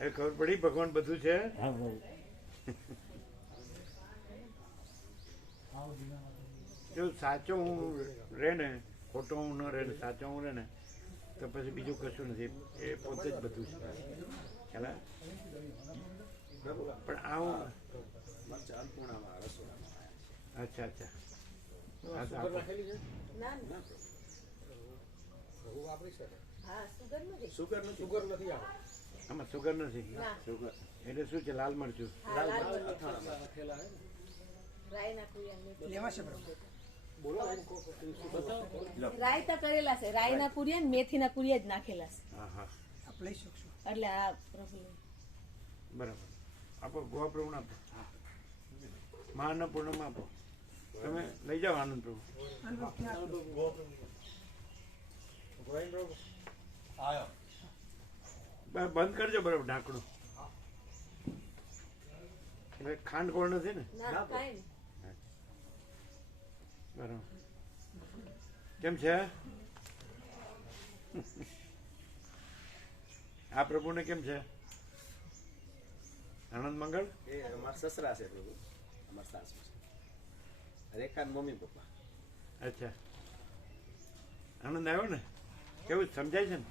હવે ખબર પડી ભગવાન બધું છે. જો સાચો હું રહે ને, ખોટો હું ન રહે ને સાચો હું રહે ને તો પછી બીજું કશું નથી. એ પોતે જ બધું છે. ખ્યાલ આવે? પણ આવું અન્નપૂર્ણામાં રસોડામાં અચ્છા અચ્છા હા તો આપો. સુગર નથી. આમાં સુગર નથી. સુગર એટલે શું છે? લાલ મરચું. રાયતા કરેલા છે, રાયના કુરિયા ને મેથીના કુરિયા જ નાખેલા છે. હા હા એટલે આ પ્રભુ બરાબર. આપો ગોવા પ્રભુ આપો, મહાઅન્નપૂર્ણમાં આપો. તમે લઈ જાઓ આનંદ પ્રભુ. બંધ કરજો બરાબર ઢાંકણું. એટલે ખાંડ ગોળ નથી ને? ના કાંઈ બરાબર. કેમ છે આ પ્રભુને? કેમ છે? આનંદ મંગળ? એ અમારા સસરા છે પ્રભુ, અમારા સાસુ છે. રેખા મમ્મી પપ્પા. અચ્છા, આનંદ આવ્યો ને? કેવું સમજાય છે ને?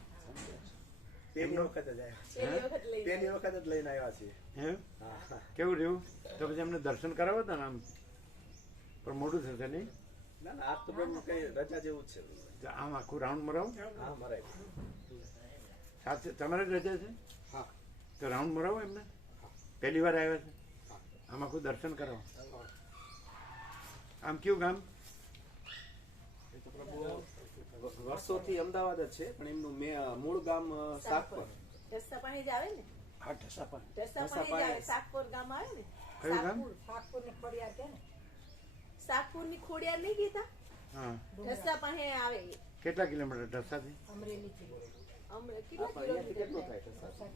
પેલી વખત જ આવ્યા. પેલી વખત લઈ પેલી વખત જ લઈને આવ્યા છીએ. એમ? હા હા. કેવું રહ્યું? તો પછી એમને દર્શન કરાવો હતા ને આમ, પણ મોડું થશે નહીં? ના ના, આજ તો પ્રભુ કઈ રજા જેવું જ છે. તો આમ આખું રાઉન્ડ મરાવો. હા મરાય. સાથે તમારે જ રજા છે? હા. તો રાઉન્ડ મરાવો એમને. પહેલી વાર આવ્યા છે, આમ આખું દર્શન કરાવો. આમ કયું ગામ? એ તો પ્રભુ વર્ષોથી અમદાવાદ જ છે, પણ એમનું મૂળ ગામ સાગપર. રસ્તા પાણી જ આવે ને હા ઢસા પણ ઢસા પણ એ જ આવે. સાગપુર ગામ આવે ને, કયું ગામ? સાગપુર ની ખોડિયાર નહીં કીધા, હા. ઢસા પાસે આવે. કેટલા કિલોમીટર ઢસાથી? કેટલા અહીંયાથી કેટલું કિલોમીટર? થાય ઢસા?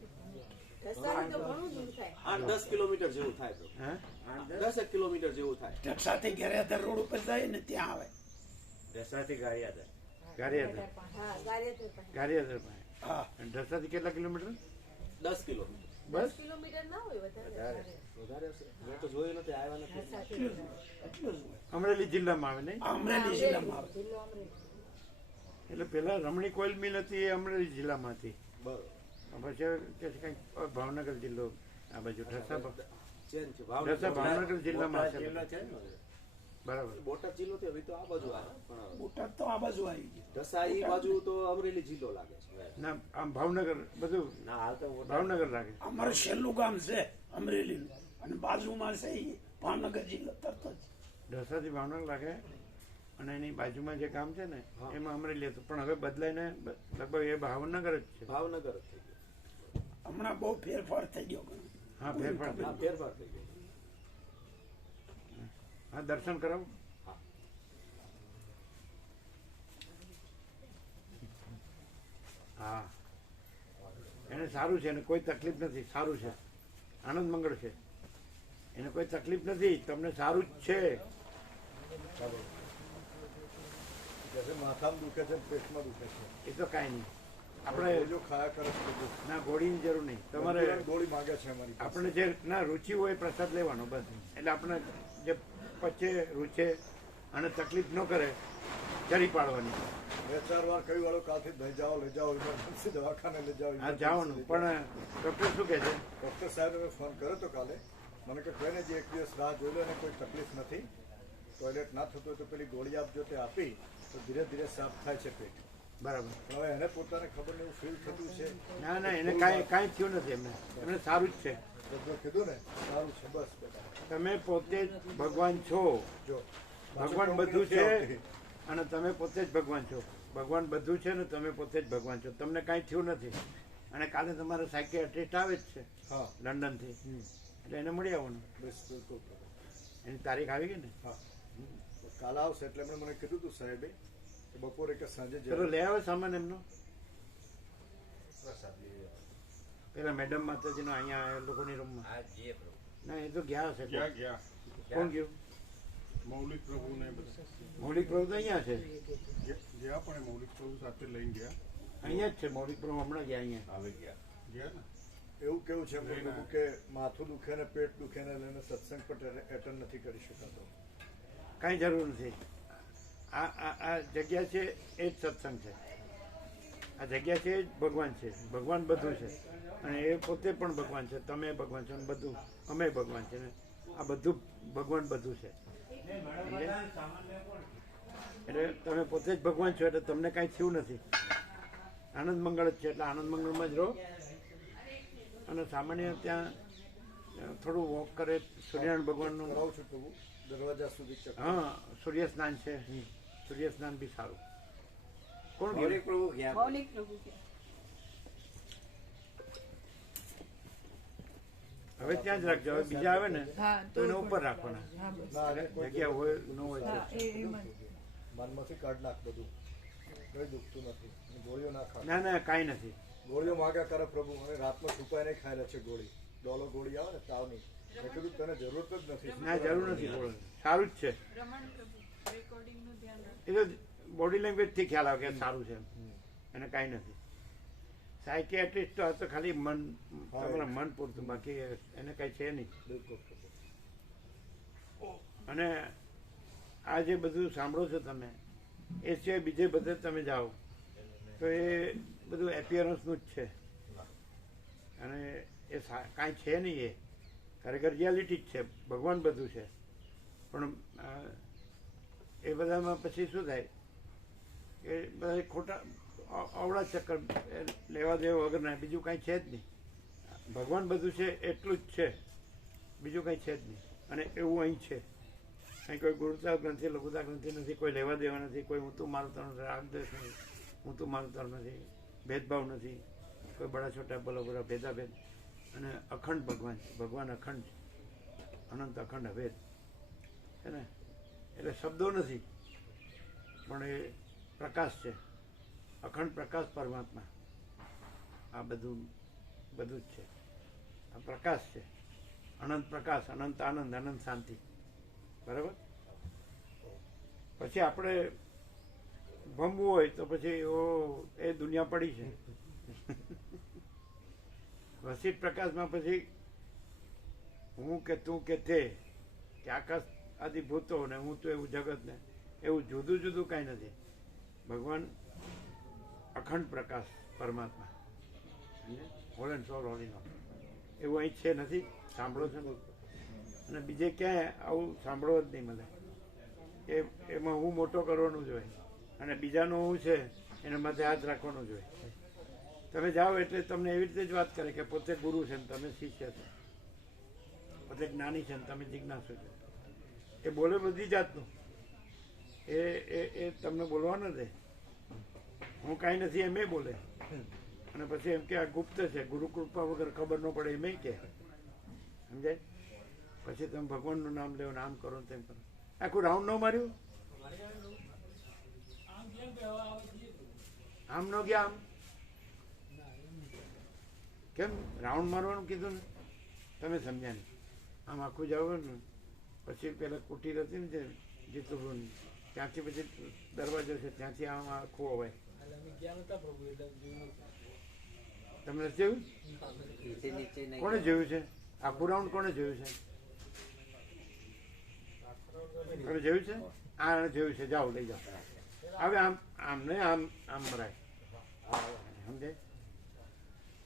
ઢસાથી તો ઘણું દૂર થાય. 8-10 કિલોમીટર જેવું થાય તો હે 10 કિલોમીટર જેવું થાય. ઢસાથી ગેરેધર રોડ ઉપર જાય ને ત્યાં આવે. ગારિયાદર હા, ગારિયાધાર પાસે. ગારિયાદર પાસે. હા અને ઢસાથી કેટલા કિલોમીટર? 10 કિલોમીટર. 10 કિલોમીટર ના હોય વધારે. વધારે હશે? મેં તો જોયું નથી, આવ્યા નથી. એટલું જ હોય. અમરેલી જિલ્લામાં આવે નહીં? અમરેલી જિલ્લામાં આવે. એટલે પેલા રમણી કોઇલ મિલ હતી એ અમરેલી જિલ્લામાં હતી. બરોબર. પછી કે છે કંઈક ભાવનગર જિલ્લો આ બાજુ ઢસા ચેન્જ છે. ઢસા ભાવનગર જિલ્લામાં છે. બરાબર. બોટાદ જિલ્લો તો હવે તો આ બાજુ આવે, પણ બોટાદ તો આ બાજુ આવી ગયું. ઢસા એ બાજુ તો અમરેલી જિલ્લો લાગે છે. ના આમ ભાવનગર બધું ના હાલ તો ભાવનગર લાગે. અમારું છેલ્લું ગામ છે અમરેલીનું અને બાજુમાં છે ઈ ભાવનગર જિલ્લો તરત જ. ઢસાથી ભાવનગર લાગે અને એની બાજુમાં જે ગામ છે ને એમાં અમરેલી હતું, પણ હવે બદલાઈને લગભગ એ ભાવનગર જ છે. ભાવનગર જ થઈ ગયું. હમણાં બહુ ફેરફાર થઈ ગયો ઘણો. હા ફેરફાર હા, થયો. ફેરફાર થઈ ગયો. હા દર્શન કરાવું. હા. હા એને સારું છે, એને કોઈ તકલીફ નથી, સારું છે, આનંદ મંગળ છે, એને કોઈ તકલીફ નથી, તમને સારું જ છે. કે છે માથામાં દુખે છે પેટમાં દુખે છે. એ તો કાંઈ નહીં, આપણે જો ખાયા કરે છે બધું. ના ગોળીની જરૂર નહીં. તમારે ગોળી માંગે છે અમારી પાસે. આપણે જે ના રુચિ હોય પ્રસાદ લેવાનો બસ. એટલે આપણે જે પચે રૂચે અને તકલીફ ન કરે ચરી પાડવાની. 2-4 વાર કહ્યું વાળો કાલથી લઈ જાઓ ઇમરજન્સી દવાખાને લઈ જાઓ. હા જવાનું, પણ ડૉક્ટર શું કહે છે? ડૉક્ટર સાહેબને મેં ફોન કર્યો તો કાલે, મને કે કોઈને જે એક દિવસ રાહ જોઈ લો એને કોઈ તકલીફ નથી, ટોયલેટ ના થતું હોય તો પેલી ગોળી આપજો, તે આપી તો ધીરે ધીરે સાફ થાય છે પેટ. બરાબર. પણ હવે એને પોતાને ખબર નહીં એવું ફીલ થતું છે. ના ના એને કાંઈ થયું નથી, એમને સારું જ છે. ડૉક્ટરે કીધું ને સારું છે બસ બેટા. તમે પોતે જ ભગવાન છો. જો ભગવાન બધું છે અને તમે પોતે જ ભગવાન છો. ભગવાન બધું છે ને તમે પોતે જ ભગવાન છો. તમને કાંઈ થયું નથી. અને કાલે તમારો સાયકિયાટ્રિસ્ટ આવે જ છે હા લંડનથી, એટલે એને મળી આવવાનું. બસ બિલકુલ. એની તારીખ આવી ગઈ ને? હા કાલ આવશે એટલે એમણે મને કીધું હતું સાહેબે કે બપોરે કે સાંજે ચલો લઈ આવે સામાન એમનો. પેલા મેડમ માતાજીનો અહીંયા એ લોકોની રૂમમાં. ના એ તો ગયા હશે. ગયા કોણ ગયું? મૌલિક પ્રભુ ને બધા મૌલિક પ્રભુ તો અહીંયા છે. ગયા પણ એ મૌલિક પ્રભુ સાથે લઈને ગયા અહીંયા જ છે મૌલિક પ્રભુ, હમણાં ગયા અહીંયા. આવી ગયા ને એવું કેવું છે એમનું પ્રભુ કે માથું દુખે ને પેટ દુખે ને લઈને સત્સંગ પણ એટેન્ડ નથી કરી શકાતો. કાંઈ જરૂર નથી. આ જગ્યા છે એ જ સત્સંગ છે. આ જગ્યા છે એ જ ભગવાન છે. ભગવાન બધું છે અને એ પોતે પણ ભગવાન છે. તમે ભગવાન છો અને બધું અમે ભગવાન છે ને આ બધું ભગવાન બધું છે. એટલે તમે પોતે જ ભગવાન છો એટલે તમને કાંઈ થયું નથી. આનંદ મંગળ જ છે એટલે આનંદ મંગળમાં જ રહો. અને સામાન્ય ત્યાં થોડું વોક કરે સૂર્યનારાયણ ભગવાનનું. કરાવું છું પ્રભુ દરવાજા સુધી ચક્કર. હા સૂર્ય સ્નાન છે. સૂર્ય સ્નાન બી સારું. કોણ ગયું? મૌલિક પ્રભુ કે હવે ત્યાં જ રાખજો. હવે બીજા આવે ને હા તો એને ઉપર રાખવાના. ના આજે કોઈ જગ્યા હોય ન હોય તો. મનમાંથી કાઢ નાખ બધું. કઈ દુખતું નથી. ગોળીઓ ના ખા. ના ના કાંઈ નથી. ગોળીઓ માગ્યા કરે પ્રભુ. અને રાતમાં છુપાઈને ખાયેલા છે ગોળી. ડોલો ગોળી આવે ને તાવની. મેં કીધું તને જરૂરત જ નથી. ના જરૂર નથી. બોલો સારું જ છે. એ તો બોડી લેંગ્વેજ થી ખ્યાલ આવે કે સારું છે. એને કાંઈ નથી. સાયકિયાટ્રિસ્ટ તો આ તો ખાલી મન તમારા મન પૂરતું, બાકી એને કાંઈ છે નહીં. બિલકુલ પ્રભુ. અને આ જે બધું સાંભળો છો તમે એ સિવાય બીજે બધે તમે જાઓ તો એ બધું એપિયરન્સનું જ છે અને એ કાંઈ છે નહીં. એ ખરેખર રિયાલિટી જ છે. ભગવાન બધું છે. પણ એ બધામાં પછી શું થાય કે બધા ખોટા અવળા ચક્કર લેવા દેવા વગરના, બીજું કાંઈ છે જ નહીં. ભગવાન બધું છે એટલું જ છે, બીજું કાંઈ છે જ નહીં. અને એવું અહીં છે. અહીં કોઈ ગુરુતા ગ્રંથિ લઘુતા ગ્રંથિ નથી, કોઈ લેવા દેવા નથી, કોઈ હું તું મારું તારું નથી, રાગદ્વેષ નથી, હું તું મારું તારું નથી, ભેદભાવ નથી, કોઈ બડા છોટા બોલો બોલો ભેદાભેદ અને અખંડ ભગવાન છે. ભગવાન અખંડ છે, અનંત અખંડ અભેદ છે ને. એટલે શબ્દો નથી, પણ એ પ્રકાશ છે, અખંડ પ્રકાશ પરમાત્મા. આ બધું જ છે, આ પ્રકાશ છે, અનંત પ્રકાશ, અનંત આનંદ, અનંત શાંતિ. બરાબર. પછી આપણે ભમવું હોય તો પછી એ દુનિયા પડી છે. વસિત પ્રકાશમાં પછી હું કે તું કે તે કે આકાશ આદિ ભૂતો ને હું તો એવું જગત ને એવું જુદું જુદું કાંઈ નથી. ભગવાન અખંડ પ્રકાશ પરમાત્મા, whole and soul, whole in all. એવું અહીં છે નથી. સાંભળો છો ને? અને બીજે ક્યાંય આવું સાંભળવો જ નહીં મળે. એમાં હું મોટો કરવાનું જોઈએ અને બીજાનું હું છે એના માથે હાથ રાખવાનો જોઈએ. તમે જાઓ એટલે તમને એવી રીતે જ વાત કરે કે પોતે ગુરુ છે ને તમે શિષ્ય છો, પોતે જ્ઞાની છે ને તમે જિજ્ઞાસુ છો. એ બોલે બધી જાતનું. એ તમને બોલવાનું દે. હું કાંઈ નથી એમ બોલે. અને પછી એમ કે આ ગુપ્ત છે, ગુરુ કૃપા વગર ખબર ન પડે એમ કે. સમજાય? પછી તમે ભગવાનનું નામ લેવો, આમ કરો ને તેમ કરો. આખું રાઉન્ડ ન માર્યું? આમ ન ગયા? આમ કેમ રાઉન્ડ મારવાનું કીધું ને? તમે સમજ્યા નહીં. આમ આખું જાવ ને પછી પેલા કુટીર હતી ને જીતુભાઈ, ત્યાંથી પછી દરવાજો છે, ત્યાંથી આમ આખું હોય. તમને જોયું? કોણે જોયું છે આખું રાઉન્ડ? કોણે જોયું છે? તમે જોયું છે? આ જોયું છે. જાઓ લઈ જાઓ. હવે આમ ને આમ મરાય. સમજાય?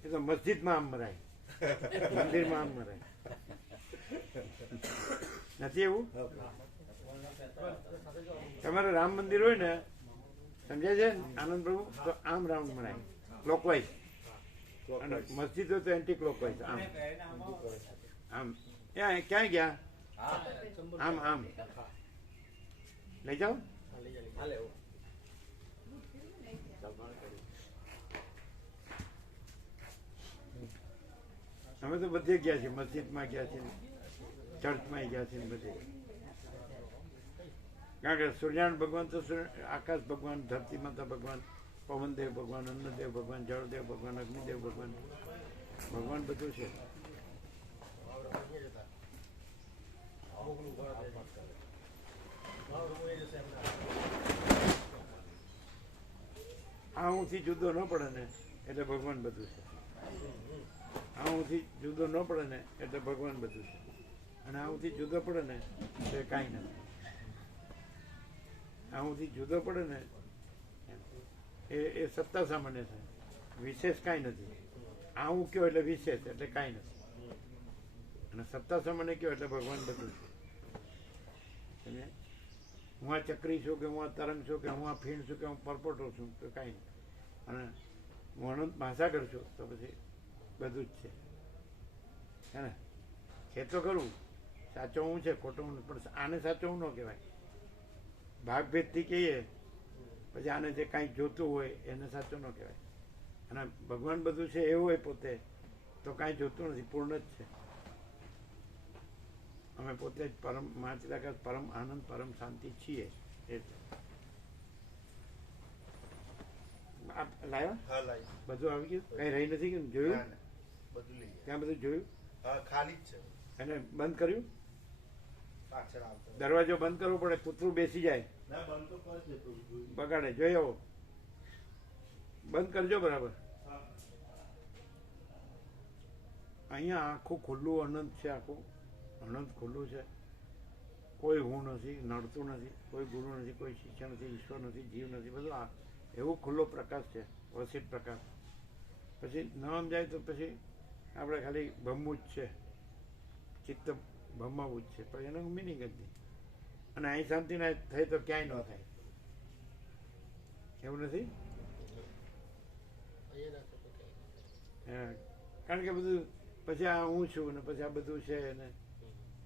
એ તો મસ્જિદમાં આમ મરાય, મંદિરમાં આમ મરાય. નથી એવું? તમારે રામ મંદિર હોય ને, સમજાય છે આનંદ પ્રભુ, તો આમ રાઉન્ડ મરાય ક્લોકવાઇઝ. અને મસ્જિદ હોય તો એન્ટી ક્લોકવાઇઝ. આમ આમ ક્યાંય ગયા? આમ લઈ જાઓ. અમે તો બધે ગયા છીએ, મસ્જિદમાં ગયા છીએ, ચર્ચમાં ગયા છીએ, બધે. કારણ કે સૂર્યનારાયણ ભગવાન તો આકાશ ભગવાન, ધરતી માતા ભગવાન, પવનદેવ ભગવાન, અન્નદેવ ભગવાન, જળદેવ ભગવાન, અગ્નિદેવ ભગવાન, ભગવાન બધું છે. આ હુંથી જુદો ન પડે ને એટલે ભગવાન બધું છે. આ હુંથી જુદો ન પડે ને એટલે ભગવાન બધું છે. અને આ હુંથી જુદો પડે ને એટલે કાંઈ નથી. આ હુંથી જુદો પડે ને એ સત્તા સામાન્ય છે, વિશેષ કાંઈ નથી. આ હું કયો એટલે વિશેષ એટલે કાંઈ નથી. અને સત્તા સામાન્ય કયો એટલે ભગવાન બધું છે. હું આ ચક્રી છું કે હું આ તરંગ છું કે હું આ ફીણ છું કે હું પરપોટો છું તો કાંઈ નહીં. અને હું અનંત મહાસાગર છું તો પછી બધું જ છે. હે ને? છે તો ખરું, સાચો હું છે, ખોટો હું, પણ આને સાચો હું ન કહેવાય. ભાગભેદથી કહીએ પછી આને જે કાંઈ જોતું હોય એને સાચો ન કહેવાય. અને ભગવાન બધું છે એવું હોય પોતે તો કાંઈ જોતું નથી, પૂર્ણ જ છે. અમે પોતે જ પરમ મહાચિદાકાશ, પરમ આનંદ, પરમ શાંતિ છીએ. લાવ્યા? બધું આવી ગયું? કઈ રહી નથી ગયું? જોયું? ત્યાં બધું જોયું? ખાલી જ છે. એને બંધ કર્યું? દરવાજો બંધ કરવો પડે, કૂતરું બેસી જાય, બગાડે. જોઈ આવો, બંધ કરજો બરાબર. અહીંયા આખું ખુલ્લું અનંત છે, આખું અનંત ખુલ્લું છે. કોઈ હું નથી, નડતું નથી, કોઈ ગુરુ નથી, કોઈ શિષ્ય નથી, ઈશ્વર નથી, જીવ નથી. બધું આ એવું ખુલ્લો પ્રકાશ છે, વસિત પ્રકાશ. પછી ન સમજાય તો પછી આપણે ખાલી ભમવું જ છે, ચિત્ત ભમાવવું જ છે, પણ એનો મિનિંગ જ નહીં. અને અહીં શાંતિ ના થાય તો ક્યાંય ન થાય. એવું નથી? કારણ કે બધું પછી આ હું છું ને પછી આ બધું છે ને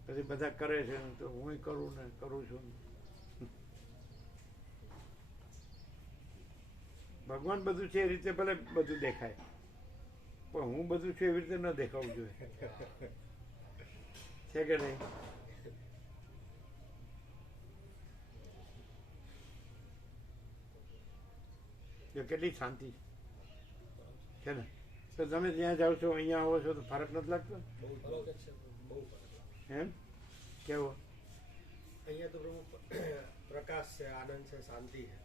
પછી બધા કરે છે ને તો હું કરું ને કરું છું. ભગવાન બધું છે એ રીતે ભલે બધું દેખાય, પણ હું બધું છું એવી રીતે ન દેખાવું જોઈએ, છે કે નહીં? જો કેટલી શાંતિ છે ને. તો તમે ત્યાં જાઓ છો, અહીંયા આવો છો તો ફરક નથી લાગતો એમ? કેવો? અહીંયા તો પ્રભુ પ્રકાશ છે, આનંદ છે, શાંતિ છે,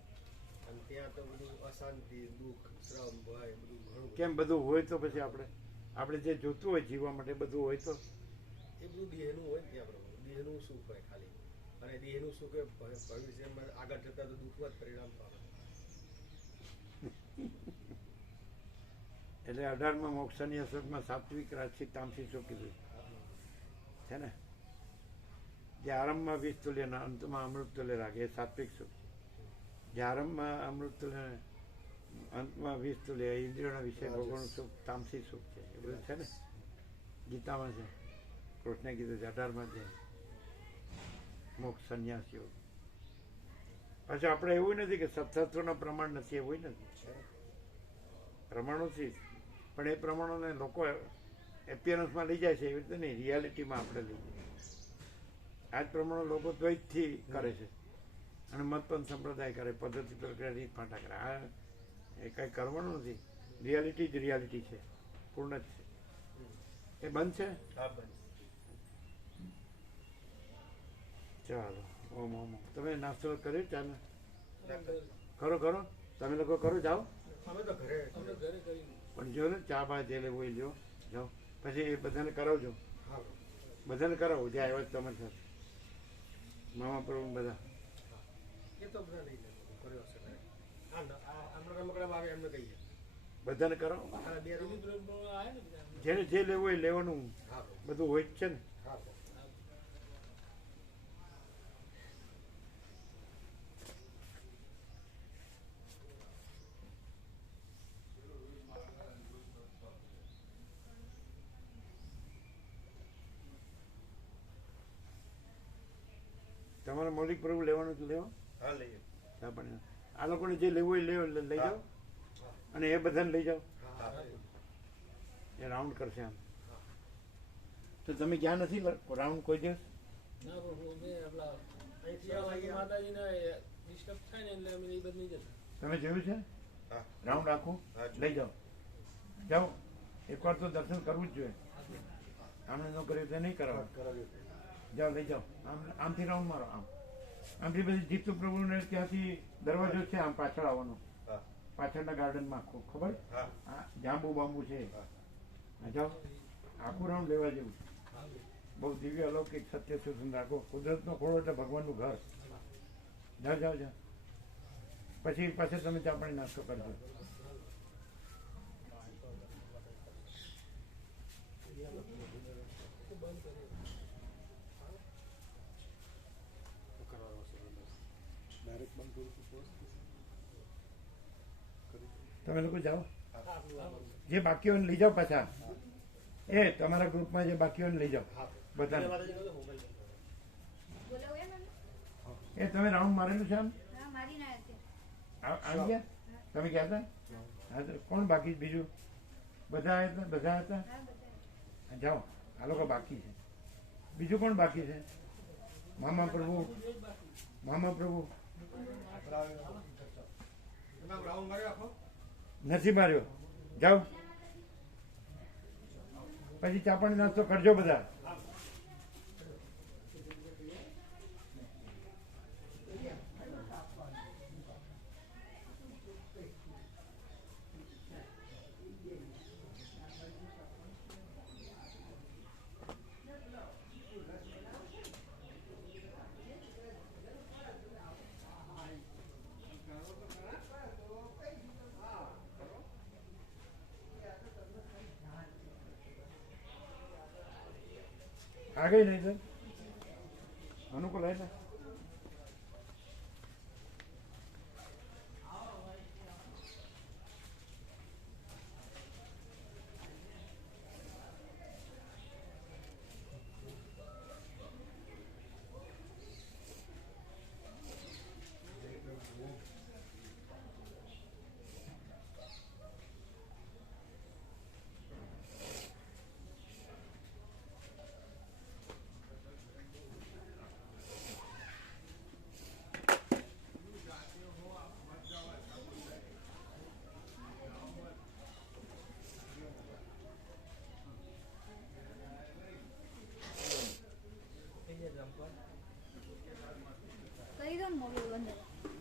અને ત્યાં તો બધું અશાંતિ, દુઃખ, શ્રમ, ભય બધું ઘણું કેમ બધું હોય તો પછી આપણે જે જોતું હોય જીવવા માટે બધું હોય તો એ બધું દેહનું હોય ને ત્યાં પ્રભુ, દેહનું સુખ હોય ખાલી, અને દેહનું સુખ એ ભવિષ્યમાં આગળ જતા તો દુઃખમાં જ પરિણામ પામે. એટલે 18માં મોક્ષની અસરમાં સાત્વિક, રાજસિક, તામસિક સુખ કીધું છે ને. જે આરંભમાં 20 તુલ્ય ને અંતમાં અમૃત તુલ્ય લાગે એ સાત્વિક સુખ છે. જે આરંભમાં અમૃત તુલ્ય ને અંતમાં 20 તુલ્ય ઇન્દ્રિયોના વિષય ભોગવવાનું સુખ તામસિક સુખ છે. એ બધું છે ને, ગીતામાં છે, કૃષ્ણે કીધું છે 18માં છે મોક્ષ સંન્યાસ યોગ. પાછું આપણે એવું નથી કે સત્સત્વના પ્રમાણ નથી, એવું નથી, પ્રમાણો છે, પણ એ પ્રમાણોને લોકો એપિયરન્સમાં લઈ જાય છે એવી રીતે નહીં, રિયાલિટીમાં આપણે લઈ જઈએ. આ જ પ્રમાણે લોકો દ્વૈતથી કરે છે, અને મતપંથ સંપ્રદાય કરે, પદ્ધતિ પ્રક્રિયા, રીત ફાંટા કરે. આ એ કંઈ કરવાનું નથી, રિયાલિટી જ રિયાલિટી છે, પૂર્ણ જ છે. એ બંધ છે. ચાલો, ઓમ ઓમ. તમે નાસ્તો કર્યો? ચાલો કરો, તમે લોકો કરો, જાઓ. અમે તો ઘરે પણ જો ને ચા બા જે લેવું એ લ્યો, જાઓ. પછી એ બધાને કરાવજો, બધાને કરાવો જે આવ્યા છે તમારી સાથે, મામા પ્રભુ બધા. એ તો બધા લઈ લે કર્યો હશે ઘરે. હમણાં રમકડામાં આવે એમને કહીએ, બધાને કરાવો. આ બે રમી જેને જે લેવું એ લેવાનું, હા બધું હોય જ છે ને. હા. તમારે મૌલિક પ્રભુ લેવાનું તો લેવા. હા લઈએ. હા, પણ આ લોકોને જે લેવું હોય લઈ જાઓ, અને એ બધાને લઈ જાઓ. એ રાઉન્ડ કરશે આમ. તો તમે ક્યાં નથી રાઉન્ડ કોઈ દિવસ? તમે જોયું છે રાઉન્ડ આખું? લઈ જાઓ, જાઓ. એકવાર તો દર્શન કરવું જ જોઈએ. આમને ન કર્યું તો નહીં કરાવો. જાઓ, લઈ જાઓ. આમથી રાઉન્ડ મારો, આમથી બધી જીતુ પ્રભુને ત્યાંથી દરવાજો છે આમ પાછળ આવવાનો, પાછળના ગાર્ડનમાં આખું ખબર, જાંબુ બાંબુ છે. જાઓ, આખું રાઉન્ડ લેવા જેવું. બહુ દિવ્ય અલૌકિક સત્ય સુંદર આખો કુદરતનો ખોળો એટલે ભગવાનનું ઘર. જાઓ. પછી પાછળ તમે ચા પાણી નાસ્તો કરજો. તમે લોકો જાઓ, જે બાકી હોય લઈ જાઓ પાછા. એ તમારા ગ્રુપમાં જે બાકી હોય લઈ જાઓ બધાને. એ તમે રાઉન્ડ મારેલું છે આમ? આવી ગયા? તમે ગયા હતા? હા, તો કોણ બાકી બીજું? બધા હતા? જાઓ, આ લોકો બાકી છે. બીજું કોણ બાકી છે? મામા પ્રભુ. નથી માર્યો. જાઓ, પછી ચા પાણી નાસ્તો કરજો બધા. आ गई नहीं सर, अनुकूल है ना?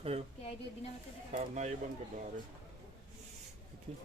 કયો કે આઈડિયો દિના વખતે સાવના એ બંધ કરી દો.